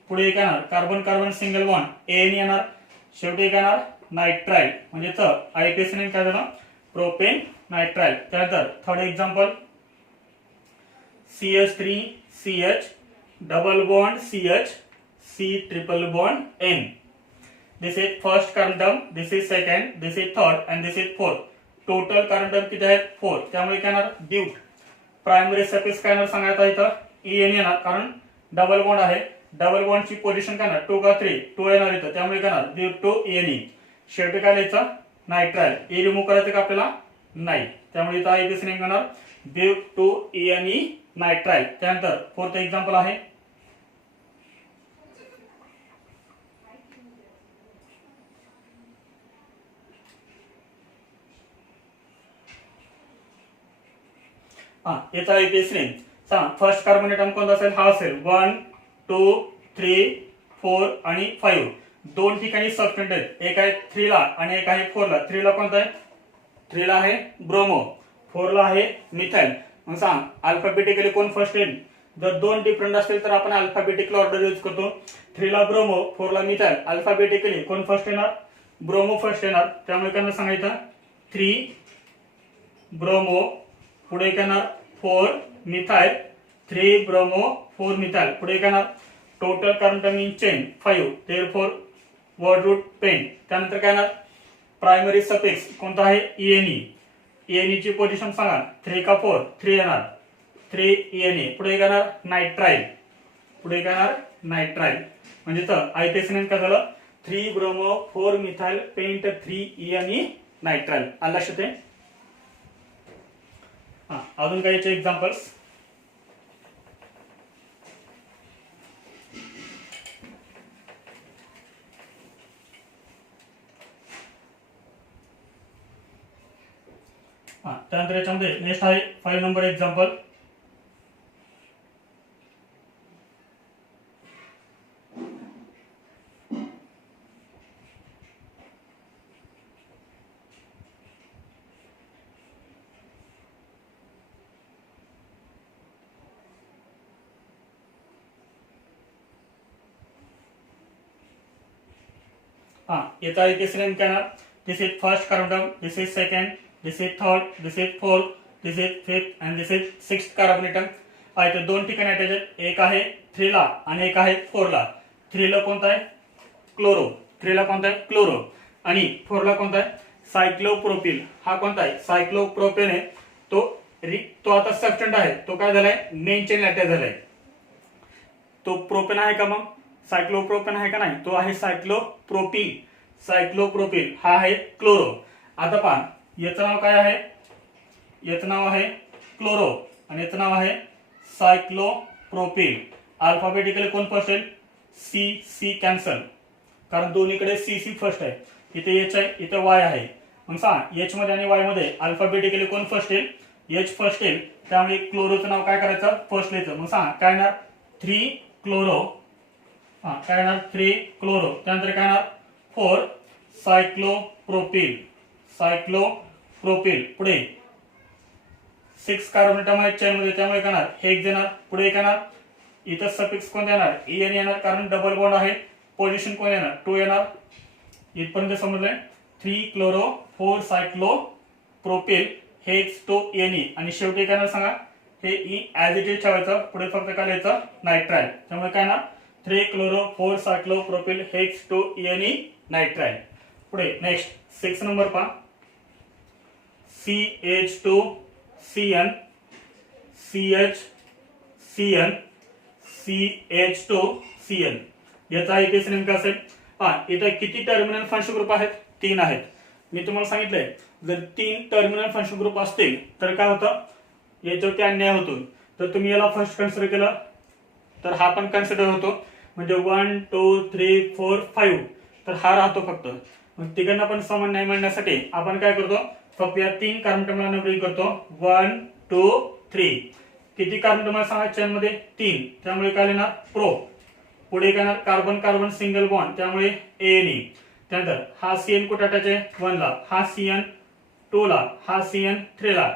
पुढे काय येणार carbon carbon single bond ane येणार, शेवटी काय येणार नायट्राइल. म्हणजे आयपीएस नेम काय झालं प्रोपेन नायट्राइल. त्यानंतर third example CH3 CH double bond CH C triple bond N. This is first carbon term, this is second, this is third and this is fourth. Total carbon term किती आहेत 4, त्यामुळे काय येणार ब्यूट. Primary suffix काय येणार सांगायचं इथं EN येणार, कारण डबल बॉन्ड आहे. डबल बॉन्डची पोझिशन काय येणार 2 का 3 2 येणार इथं, त्यामुळे काय येणार ब्यूट टू ENE. शेवटी काय लिहायचं नायट्राइल. ई रिमूव्ह करायचं का आपल्याला नाही, त्यामुळे इथं आयपीएस नेम येणार ब्यूट टू ENE नायट्राइल. त्यानंतर फोर्थ एक्झाम्पल आहे याचा आयपीएस नेम सांग. फर्स्ट कार्बन एटम कोणता असेल हा असेल 1 2 3 4 आणि 5. दोन ठिकाणी सबस्टंट आहेत, एक आहे 3 ला आणि एक आहे 4 ला. 3 ला कोणता आहे 3 ला आहे ब्रोमो, 4 ला आहे मिथाइल. मग सांग अल्फाबेटिकली कोण फर्स्ट येईल. जर दोन डिफरंट असतील तर आपण अल्फाबेटिकल ऑर्डर यूज करतो. 3 ला ब्रोमो 4 ला मिथाइल. अल्फाबेटिकली कोण फर्स्ट येणार ब्रोमो फर्स्ट येणार, त्यामुळे काय सांगायचं 3 ब्रोमो, पुढे काय येणार 4 मिथाइल, 3 ब्रोमो 4 मिथाइल, पुढे काय येणार total carbon term in chain 5, therefore word root pen. त्यानंतर काय येणार प्रायमरी सफिक्स कोणता आहे ENE. ENE ची पोझिशन सांगा 3 का 4 3 येणार 3 ENE, पुढे काय येणार नायट्राइल, पुढे काय येणार नायट्राइल. म्हणजे आयपीएस नेम काय झालं 3 bromo 4 methyl paint 3 ENE nitrile. आलं लक्षात आहे. अजून काही याचे एक्झाम्पल्स त्यानंतर याच्यामध्ये नेक्स्ट आहे 5 नंबर एक्झाम्पल. याचा आयपीएस नेम काय येणार this is first carbon term, this is second, this is third, this is fourth, this is fifth and this is sixth carbon atom. आहे दोन ठिकाणी अटॅच, एक आहे 3 ला आणि एक आहे 4 ला. 3 ला कोणता आहे क्लोरो, 3 ला कोणता आहे क्लोरो आणि 4 ला कोणता आहे सायक्लोप्रोपिल. हा कोणता आहे सायक्लोप्रोपेन आहे, तो आता सबस्टंट आहे, तो काय झालाय मेन चेन अटॅच झालाय. तो प्रोपेन आहे का मग सायक्लोप्रोपेन आहे का नाही, तो आहे सायक्लोप्रोपिल. सायक्लोप्रोपिल हा आहे क्लोरो. आता पहा याचं नाव काय आहे, याचं नाव आहे क्लोरो आणि याचं नाव आहे सायक्लोप्रोपिल. अल्फाबेटिकली कोण फर्स्ट आहे C कॅन्सल, कारण दोन्हीकडे C फर्स्ट आहे. इथे H आहे, इथे Y आहे. मग सांग H मध्ये आणि Y मध्ये अल्फाबेटिकली कोण फर्स्ट येईल H फर्स्ट येईल, त्यामुळे क्लोरोचं नाव काय करायचं फर्स्ट लिहायचं. मग सांग काय येणार 3 क्लोरो, काय येणार 3 क्लोरो. त्यानंतर काय येणार 4 सायक्लोप्रोपिल, सायक्लोप्रोपिल. पुढे 6 कार्बन एटम आहेत चेन मध्ये, त्यामुळे काय येणार हेक्स देणार, पुढे काय येणार इथं सफिक्स कोण येणार EN येणार, कारण डबल बॉन्ड आहे. पोझिशन कोण येणार 2 येणार. इथपर्यंत समजलंय 3 chloro 4 cyclopropyl. Hex two N आणि शेवटी काय ना सांगा हे ई ॲज इट इज ठेवायचं, पुढे फक्त काय लिहायचं नायट्राइल. त्यामुळे काय ना 3 chloro 4 cyclopropyl hex two ene nitrile. पुढे नेक्स्ट 6 नंबर पहा, CH2CN CHCN CH2CN याचा आयपीएस नेमका असेल. इथं किती टर्मिनल फंक्शन ग्रुप आहेत? 3 आहेत. मी तुम्हाला सांगितलंय जर 3 टर्मिनल फंक्शन ग्रुप असतील तर काय होतं, याच्यावरती अन्याय होतो. तर तुम्ही याला फर्स्ट कन्सिडर केलं तर हा पण कन्सिडर होतो, म्हणजे 1 2 3 4 5 तर हा राहतो फक्त. मग तिघांना पण समान न्याय मिळण्यासाठी आपण काय करतो, फक्त या 3 कार्बन टर्मिनल नंबरिंग करतो 1 2 3. किती कार्बन टर्मिनल सांगा चेन मध्ये? 3. त्यामुळे काय लिहिणार प्रो. पुढे काय येणार कार्बन कार्बन सिंगल बॉन्ड त्यामुळे एनी. त्यानंतर हा सीएन कुठे अटॅच आहे? 1 ला, हा सीएन 2 ला, हा सीएन 3 ला.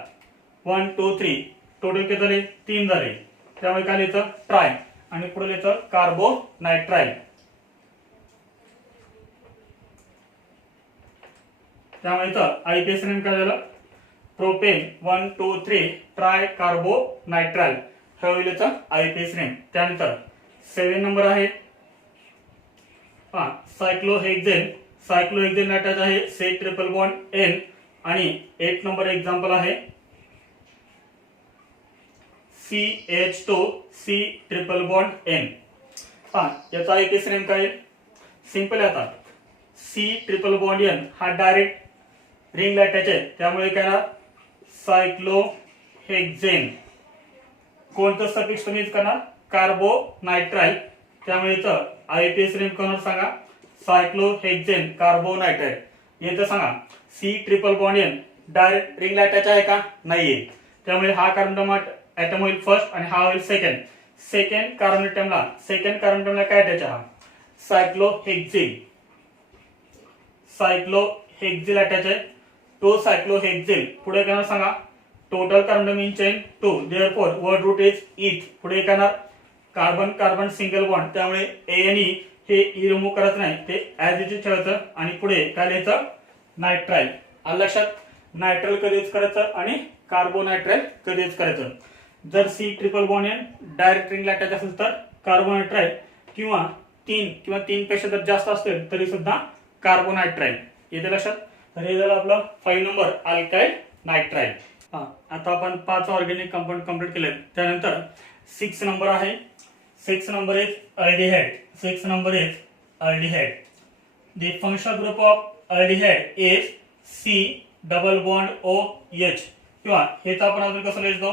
1 2 3 टोटल किती झाले? 3 झाले. त्यामुळे काय लिहायचं ट्राय आणि पुढे लिहायचं कार्बोनायट्राइल. त्यामुळे इथं आयपीएस नेम काय झालं? प्रोपेन 1 2 3 ट्राय कार्बोनायट्राइल हे होईल याचं आयपीएस नेम. त्यानंतर 7 नंबर आहे सायक्लोहेक्झेन. सायक्लोहेक्झेन अटॅच आहे से ट्रिपल बॉन्ड एन आणि 8 नंबर एक्झाम्पल आहे CH2C ट्रिपल बॉन्ड एन. याचा आयपीएस नेम काय? सिंपल आहे. आता C ट्रिपल बॉन्ड एन हा डायरेक्ट रिंग अटॅच आहे, त्यामुळे काय ना सायक्लोहेक्झेन. कोणतं सफिक्स तुम्ही यूज करणार? कार्बोनायट्राइल. त्यामुळे इथं आयपीएस नेम कोणाला सांगा? सायक्लोहेक्झेन कार्बोनायट्राइल. येतं सांगा C triple bond N direct ring attach आहे का? नाहीये. त्यामुळे हा कार्बन ऍटम होईल फर्स्ट आणि हा होईल सेकंड. सेकंड कार्बन ऍटमला काय अटॅच आहे? सायक्लोहेक्झिल. सायक्लोहेक्झिल अटॅच आहे. तो सायक्लोहेक्झिल पुढे काय सांगा? Total carbon in chain 2. Therefore word root is eth. पुढे काय कार्बन कार्बन सिंगल बॉन्ड त्यामुळे एएनई हे रिमूव्ह करायचं नाही, ते ऍज इट इज ठेवायचं आणि पुढे काय लिहायचं नायट्राइल. आलं लक्षात? नायट्राइल कधी यूज करायचं आणि कार्बोनायट्राइल कधी यूज करायचं. जर C triple bond N direct रिंगला अटॅच असेल तर कार्बोनायट्राइल, किंवा 3 किंवा 3 पेक्षा जर जास्त असतील तरी सुद्धा कार्बोनायट्राइल. येते लक्षात? तर हे झालं आपलं 5 नंबर अल्काइल नायट्राइल. आता आपण 5 ऑर्गॅनिक कंपाऊंड कंप्लीट केले. त्यानंतर 6 नंबर आहे. 6 number is aldehyde. 6 number is aldehyde. The functional group of aldehyde is C double bond OH. किंवा हेच आपण अजून कसं लिहितो?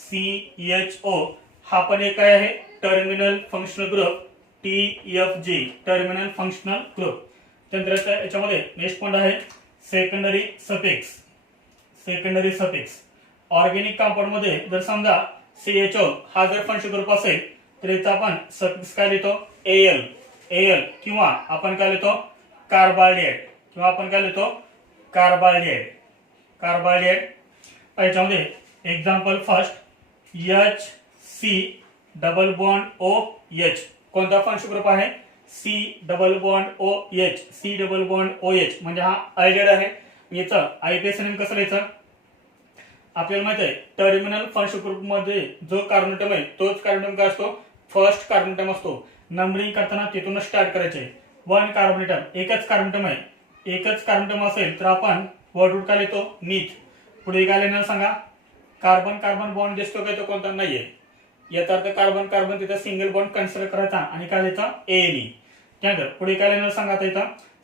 CHO. हा पण एक काय आहे? Terminal functional group TFG. Terminal functional group. त्यानंतर याच्यामध्ये नेक्स्ट पॉइंट आहे secondary suffix. Secondary suffix organic compound मध्ये जर समजा CHO हा जर फंक्शनल ग्रुप असेल तर याचा आपण सफिक्स काय लिहितो? AL. किंवा आपण काय लिहितो? कार्बाल्डिहाइड. कार्बाल्डिहाइड. याच्यामध्ये example first HC double bond OH. कोणता फंक्शनल ग्रुप आहे? C double bond OH. C double bond OH म्हणजे हा अल्डिहाइड आहे. याचं आयपीएस नेम कसं लिहायचं? आपल्याला माहित आहे टर्मिनल फंक्शनल ग्रुप मध्ये जो कार्बन ॲटम आहे तोच कार्बन ॲटम काय असतो? फर्स्ट कार्बन ॲटम असतो. नंबरिंग करताना तिथूनच स्टार्ट करायचे. 1 कार्बन ॲटम एकच कार्बन ॲटम आहे. एकच कार्बन ॲटम असेल तर आपण वर्ड रूट काय लिहितो? नीथ. पुढे काय लिहिणार सांगा? कार्बन कार्बन बॉन्ड दिसतो काय? तो कोणता? नाहीये. याचा अर्थ कार्बन कार्बन तिथं सिंगल बॉन्ड कन्सिडर करायचा आणि काय लिहायचा? एनी. त्यानंतर पुढे काय लिहिणार सांगा? आता इथं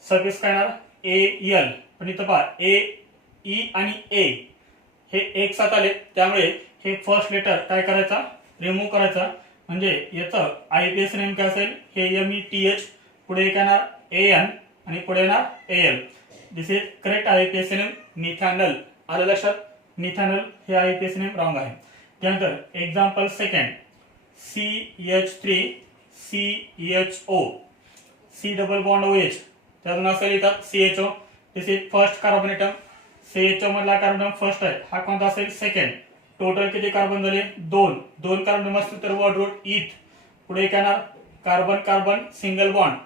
सफिक्स काय येणार? AL. पण इथं पहा E आणि A हे एक साथ आले, त्यामुळे हे फर्स्ट लेटर काय करायचा? रिमूव्ह करायचा. म्हणजे याचं आयपीएस नेम काय असेल? हे METH. पुढे काय येणार? AN आणि पुढे येणार AL. This is correct IPS name methanal. आलं लक्षात? मिथॅनल हे आयपीएस नेम रॉंग आहे. त्यानंतर example second CH3 CHO. C double bond OH. त्यातून असं लिहितात CHO. This is first carbon atom. CHO मधला कार्बन फर्स्ट आहे. हा कोणता असेल? सेकंड. टोटल किती कार्बन झाले? 2 कार्बन असतील तर वर्ड रूट इथ. पुढे काय येणार? Carbon carbon single bond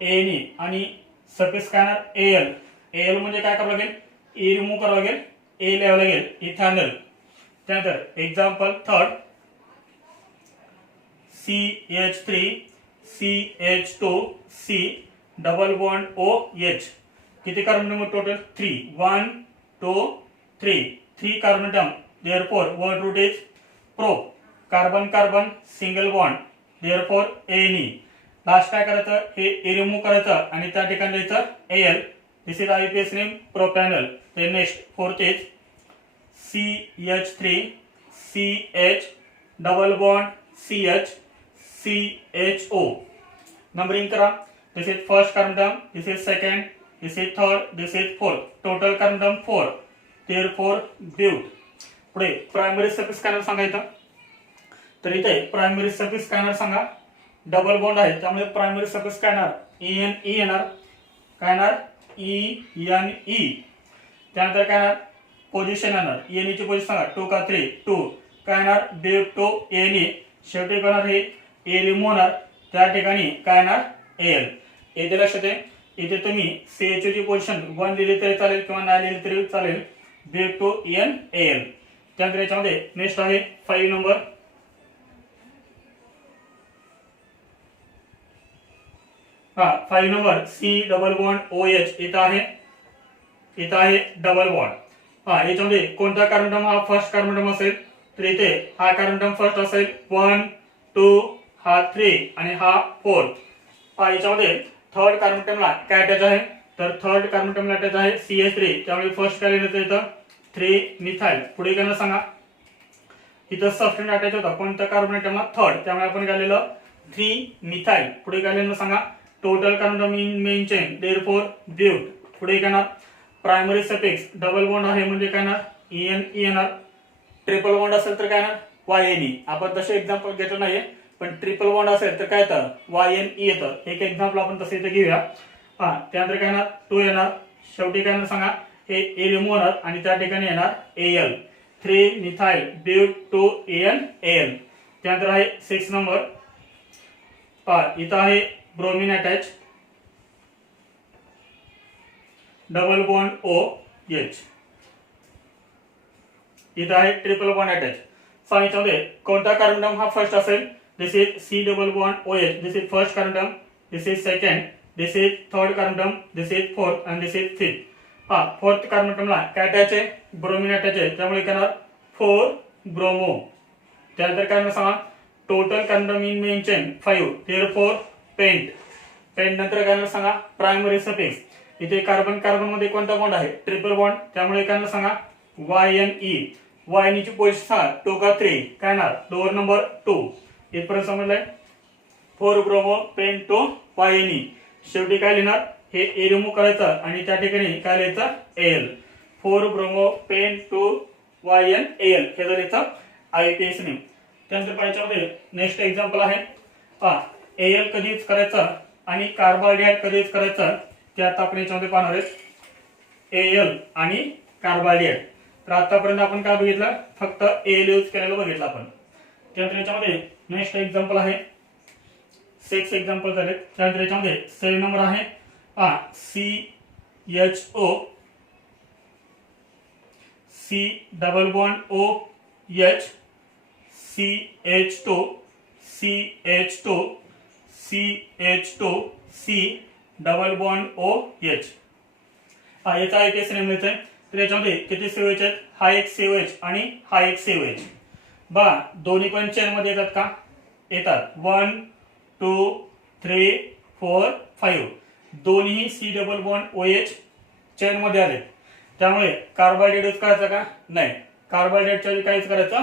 ANE आणि सफिक्स काय येणार? AL. म्हणजे काय करावं लागेल? रिमूव्ह करावं लागेल ए लिहावं लागेल इथॅनल. त्यानंतर example third CH3 CH2 C double bond OH. किती carbon number total 3 1 2 3 carbon term. Therefore word root is pro. Carbon carbon single bond therefore ANE. Last काय करायचं हे ए रिमूव्ह करायचं आणि त्या ठिकाणी द्यायचं AL. This is IUPAC name propanal. ते next fourth is CH3 CH double bond CH CHO. Numbering करा. This is first carbon term, this is second, this is third, this is fourth. Total carbon term 4. Therefore but. पुढे primary suffix स्कॅनर सांगायचं. तर इथे primary suffix स्कॅनर सांगा. Double bond आहे त्यामुळे प्रायमरी सफिक्स स्कॅनर ENE येणार. काय येणार ENE. त्यानंतर काय येणार पोझिशन येणार. ENE ची पोझिशन सांगा 2 का 3 2. काय येणार ब्यूट टू ANE. शेवटी करणार हे ए रिमूव्ह होणार. त्या ठिकाणी काय येणार AL. येथे लक्षात आहे इथे तुम्ही CHO ची पोझिशन 1 लिहिली तरी चालेल किंवा नाही लिहिली तरी चालेल. But two AL. त्यानंतर याच्यामध्ये नेक्स्ट आहे 5 नंबर. हा 5 number C double bond OH. इथं आहे डबल बॉन्ड. हा याच्यामध्ये कोणता कार्बन टर्म हा फर्स्ट कार्बन टर्म असेल तर इथे हा कार्बन टर्म फर्स्ट असेल 1 2 हा 3 आणि हा 4. हा याच्यामध्ये थर्ड कार्बन टर्मला काय अटॅच आहे तर थर्ड कार्बन टर्मला अटॅच आहे CH3. त्यामुळे फर्स्ट काय लिहिलं इथं 3 मिथाइल. पुढे काय सांगा इथं सबस्टेंट अटॅच होता कोणत्या कार्बन टर्मला थर्ड. त्यामुळे आपण काय लिहिलं 3 मिथाइल. पुढे काय लिहिलं सांगा total carbon term in main chain therefore but. पुढे काय येणार प्रायमरी सफिक्स डबल बॉन्ड आहे म्हणजे काय येणार ENE येणार. ट्रिपल बॉन्ड असेल तर काय येणार YNE. आपण तसे एक्झाम्पल घेतलं नाहीये पण ट्रिपल बॉन्ड असेल तर काय येतं YNE येतं. एक एक्झाम्पल आपण तसे इथे घेऊया. हा त्यानंतर काय येणार 2 येणार. शेवटी काय येणार सांगा हे ए रिमूव्ह होणार आणि त्या ठिकाणी येणार AL. 3 methyl but two AL. त्यानंतर आहे 6 नंबर. इथं आहे bromine attach double bond OH. इथं आहे ट्रिपल बॉन्ड अटॅच. सांगितल्यामध्ये कोणता कार्बन टर्म हा फर्स्ट असेल. This is C double bond OH. This is first carbon term, this is second, this is third carbon term, this is fourth आणि this is fifth. हा fourth carbon टर्मला काय attach आहे bromine attach आहे त्यामुळे काय येणार 4 ब्रोमो. त्यानंतर काय येणार सांगा total carbon term in main chain 5. Therefore pent. नंतर काय येणार सांगा प्रायमरी सफिक्स. इथे कार्बन कार्बन मध्ये कोणता बॉन्ड आहे ट्रिपल बॉन्ड. त्यामुळे काय येणार सांगा YNE. YNE ची पोझिशन सांगा 2 का 3. काय येणार लोअर नंबर 2. इथपर्यंत समजलंय. 4 ब्रोमो पेन टू YNE. शेवटी काय लिहिणार हे ए रिमूव्ह करायचं आणि त्या ठिकाणी काय लिहायचं AL. 4 bromo pen two YNAL. हे जर याचं IUPAC नेम. त्यानंतर पाहिजे नेक्स्ट एक्झाम्पल आहे. AL कधी यूज करायचं आणि कार्बाल्डिहाइड कधी यूज करायचं ते आता आपण याच्यामध्ये पाहणार आहेत. AL आणि कार्बाल्डिहाइड. तर आतापर्यंत आपण काय बघितलं फक्त AL यूज केलेलं बघितलं आपण. त्यानंतर याच्यामध्ये नेक्स्ट एक्झाम्पल आहे 6 एक्झाम्पल झाले. त्यानंतर याच्यामध्ये 7 नंबर आहे CHO C double bond OH CH2 CH2 CH2 C double bond OH. याचा IUPAC नेम लिहायचा आहे. तर याच्यामध्ये किती COH आहेत हा एक COH आणि हा एक COH. बघा दोन्ही पण चेन मध्ये येतात का येतात. 1 2 3 4 5. दोन्ही C double bond OH chain मध्ये आले. त्यामुळे कार्बाल्डिहाइड यूज करायचा का नाही. कार्बाल्डिहाइडच्या ऐवजी काय यूज करायचं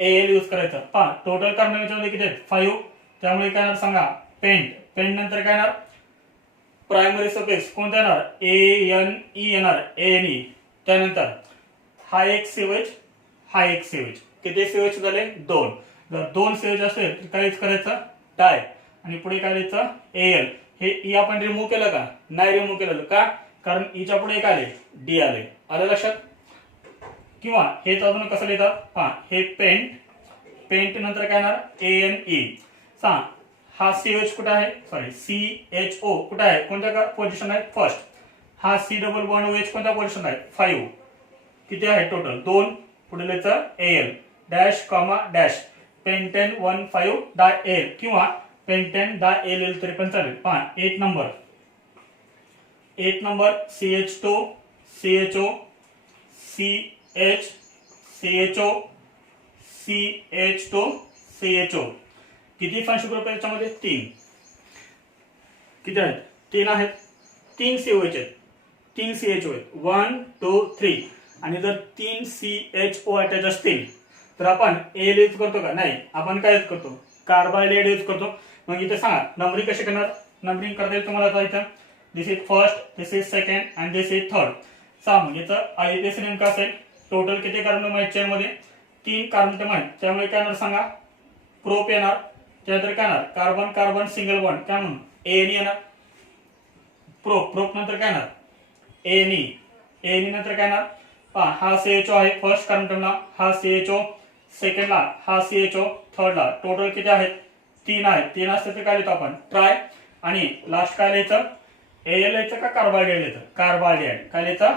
AL यूज करायचं. टोटल कार्बन याच्यामध्ये किती आहेत 5. त्यामुळे काय येणार सांगा पेंट. नंतर काय येणार प्रायमरी सफिक्स कोणता येणार ANE येणार ANE. त्यानंतर हा एक COH हा एक COH. किती COH झाले 2. जर 2 COH असेल तर काय यूज करायचं डाय आणि पुढे काय लिहायचं AL. हे E आपण रिमूव्ह केलं का नाही रिमूव्ह केलं का कारण ईच्या पुढे एक आले D आले. आलं लक्षात. किंवा हे अजून कसं लिहितात हे पेंट नंतर काय येणार ANE. सांग हा COH कुठे आहे सॉरी CHO कुठे आहे कोणत्या पोझिशन आहे फर्स्ट. हा C डबल बॉन्ड OH कोणत्या पोझिशन आहे 5. किती आहे टोटल 2 पुढे लिहायचं AL dash comma dash pentane 15 डाय AL किंवा पेंटेन डाय AL तरी पण चालेल. पहा 8 number CH2 CHO CH CHO CH2 CHO किती फंक्शन ग्रुप आहे याच्यामध्ये 3. किती आहेत 3 आहेत. 3 COH आहेत 3 CHO आहेत 1 2 3 आणि जर 3 CHO अटॅच असतील तर आपण AL यूज करतो का? नाही, आपण काय यूज करतो? कार्बायड यूज करतो. मग इथे सांगा नंबरिंग कशी करणार? नंबरिंग करता येईल तुम्हाला आता इथं this is first this is second and this is third. मग याचं IUPAC नेमकं असेल टोटल किती कार्बन आहेत चेनमध्ये 3 कार्बन आहेत त्यामुळे काय येणार सांगा प्रोप येणार. त्यानंतर काय येणार कार्बन कार्बन सिंगल बॉन्ड काय म्हणून ANE येणार. प्रोप नंतर काय येणार ANE नंतर काय येणार पहा हा CHO आहे फर्स्ट कार्बनला, हा CHO सेकंडला, हा CHO थर्डला. टोटल किती आहेत 3 आहेत. 3 असते तर काय लिहितो आपण ट्राय आणि लास्ट काय लिहायचं AL लिहायचं का कार्बायड लिहायचं? कार्बायड. काय लिहायचं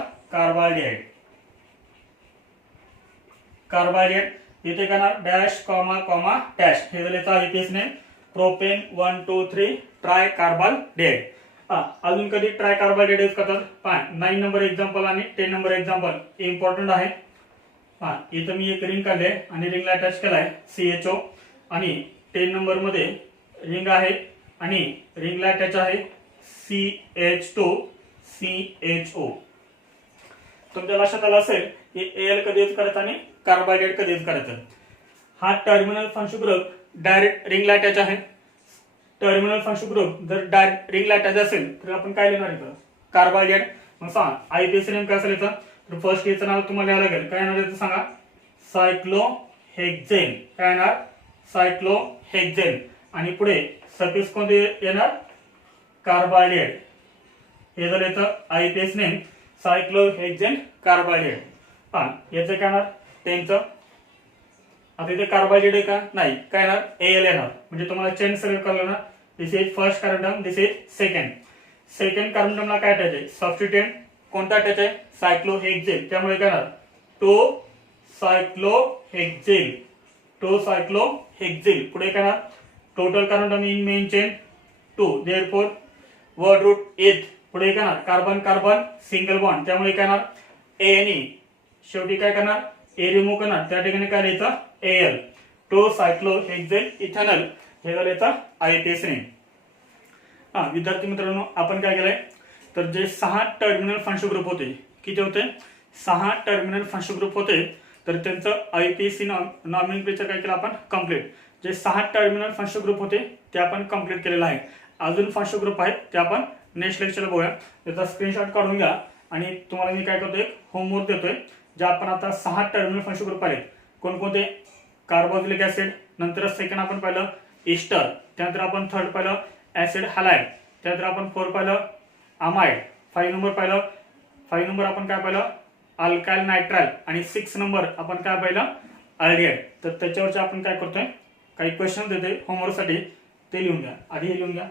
कार्बायड. इथे काय येणार डॅश कॉमा कॉमा डॅश हे लिहायचं IUPAC name propane 1 2 3 try carbide. अजून कधी ट्राय कार्बायड यूज करतात पहा 9 नंबर एक्झाम्पल आणि 10 नंबर एक्झाम्पल इम्पॉर्टंट आहे. पहा इथं मी एक रिंग काढले आणि रिंगला अटॅच केलाय CHO आणि 10 नंबर मध्ये रिंग आहे आणि रिंगला अटॅच आहे CH2 CHO. तुमच्या लक्षात आलं असेल की AL कधी यूज करायचं आणि कार्बायड कधी यूज करायचं. हा टर्मिनल फंक्शन ग्रुप डायरेक्ट रिंगला अटॅच आहे. टर्मिनल फंक्शन ग्रुप जर डायरेक्ट रिंगला अटॅच असेल तर आपण काय लिहिणार इथं कार्बायड. मग सांगा IUPAC नेम काय असेल इथं तर फर्स्ट याचं नाव तुम्हाला लिहावं लागेल. काय येणार याचं सांगा सायक्लोहेक्झेन. काय येणार सायक्लोहेक्झेन आणि पुढे सफिक्स कोणते येणार कार्बायड. हे झालं याचं IUPAC नेम सायक्लोहेक्झेन कार्बायड. पहा याचं काय येणार 10चं. आता इथे कार्बायड आहे का? नाही. काय येणार AL येणार. म्हणजे तुम्हाला चेन सिलेक्ट करायला ना this is first carbon this is second कार्बनला काय अटॅच आहे सबस्टिट्यूएंट कोणता अटॅच आहे सायक्लोहेक्झेन. त्यामुळे काय येणार टो सायक्लोहेक्झेन पुढे काय येणार total carbon in main chain 2 therefore word root 8 पुढे काय येणार कार्बन कार्बन सिंगल बॉन्ड त्यामुळे काय येणार ANE. शेवटी काय करणार A रिमूव्ह करणार त्या ठिकाणी काय लिहायचं AL टो सायक्लोहेक्झेन इथेनॉल हे झालं याचा IUPAC नेम. विद्यार्थी मित्रांनो आपण काय केलंय तर जे 6 टर्मिनल फंक्शन ग्रुप होते किती होते 6 टर्मिनल फंक्शन ग्रुप होते तर त्यांचं IUPAC नॉमेनक्लेचर काय केलं आपण कंप्लीट. जे 6 टर्मिनल फंक्शन ग्रुप होते ते आपण कंप्लीट केलेलं आहे. अजून फंक्शन ग्रुप आहेत ते आपण नेक्स्ट लेक्चरला बघूया. त्याचा स्क्रीनशॉट काढून घ्या आणि तुम्हाला मी काय करतोय होमवर्क देतोय. जे आपण आता 6 टर्मिनल फंक्शन ग्रुप आहेत कोणकोणते कार्बोक्सिलिक ऍसिड, नंतर सेकंड आपण पाहिलं इस्टर, त्यानंतर आपण थर्ड पाहिलं ऍसिड हॅलाइड, त्यानंतर आपण 4 पाहिलं अमाइड, 5 नंबर आपण काय पाहिलं अल्काइल नायट्राइल आणि 6 नंबर आपण काय पाहिलं अल्डिहाइड. तर त्याच्यावरचे आपण काय करतोय काही क्वेश्चन देतोय होमवर्कसाठी ते लिहून घ्या. आधी हे लिहून घ्या.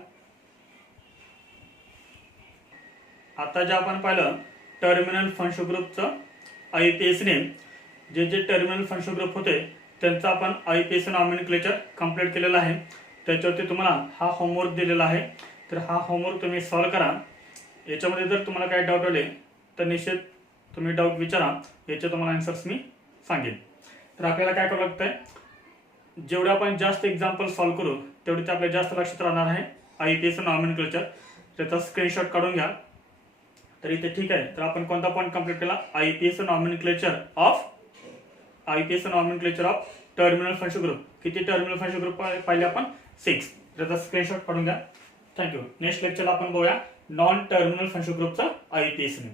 आता जे आपण पाहिलं टर्मिनल फंक्शन ग्रुपचं IUPAC नेम जे टर्मिनल फंक्शन ग्रुप होते त्यांचा आपण IUPAC नॉमेनक्लेचर कंप्लीट केलेला आहे. त्याच्यावरती तुम्हाला हा होमवर्क दिलेला आहे. तर हा होमवर्क तुम्ही सॉल्व्ह करा. याच्यामध्ये जर तुम्हाला काही डाऊट आले तर निश्चित तुम्ही डाऊट विचारा. याचे तुम्हाला आन्सर्स मी सांगेन. तर आपल्याला काय करावं लागतंय जेवढे आपण जास्त एक्झाम्पल सॉल्व्ह करू तेवढे ते आपल्या जास्त लक्षात राहणार आहे IUPAC नॉमेनक्लेचर. त्याचा स्क्रीनशॉट काढून घ्या. तर इथे ठीक आहे. तर आपण कोणता पॉईंट कंप्लीट केला IUPAC nomenclature of terminal function group. किती टर्मिनल फंक्शन ग्रुप पाहिले आपण 6. त्याचा स्क्रीनशॉट काढून घ्या. थँक्यू. नेक्स्ट लेक्चरला आपण बघूया नॉन टर्मिनल फंक्शन ग्रुपचा IUPAC नेम.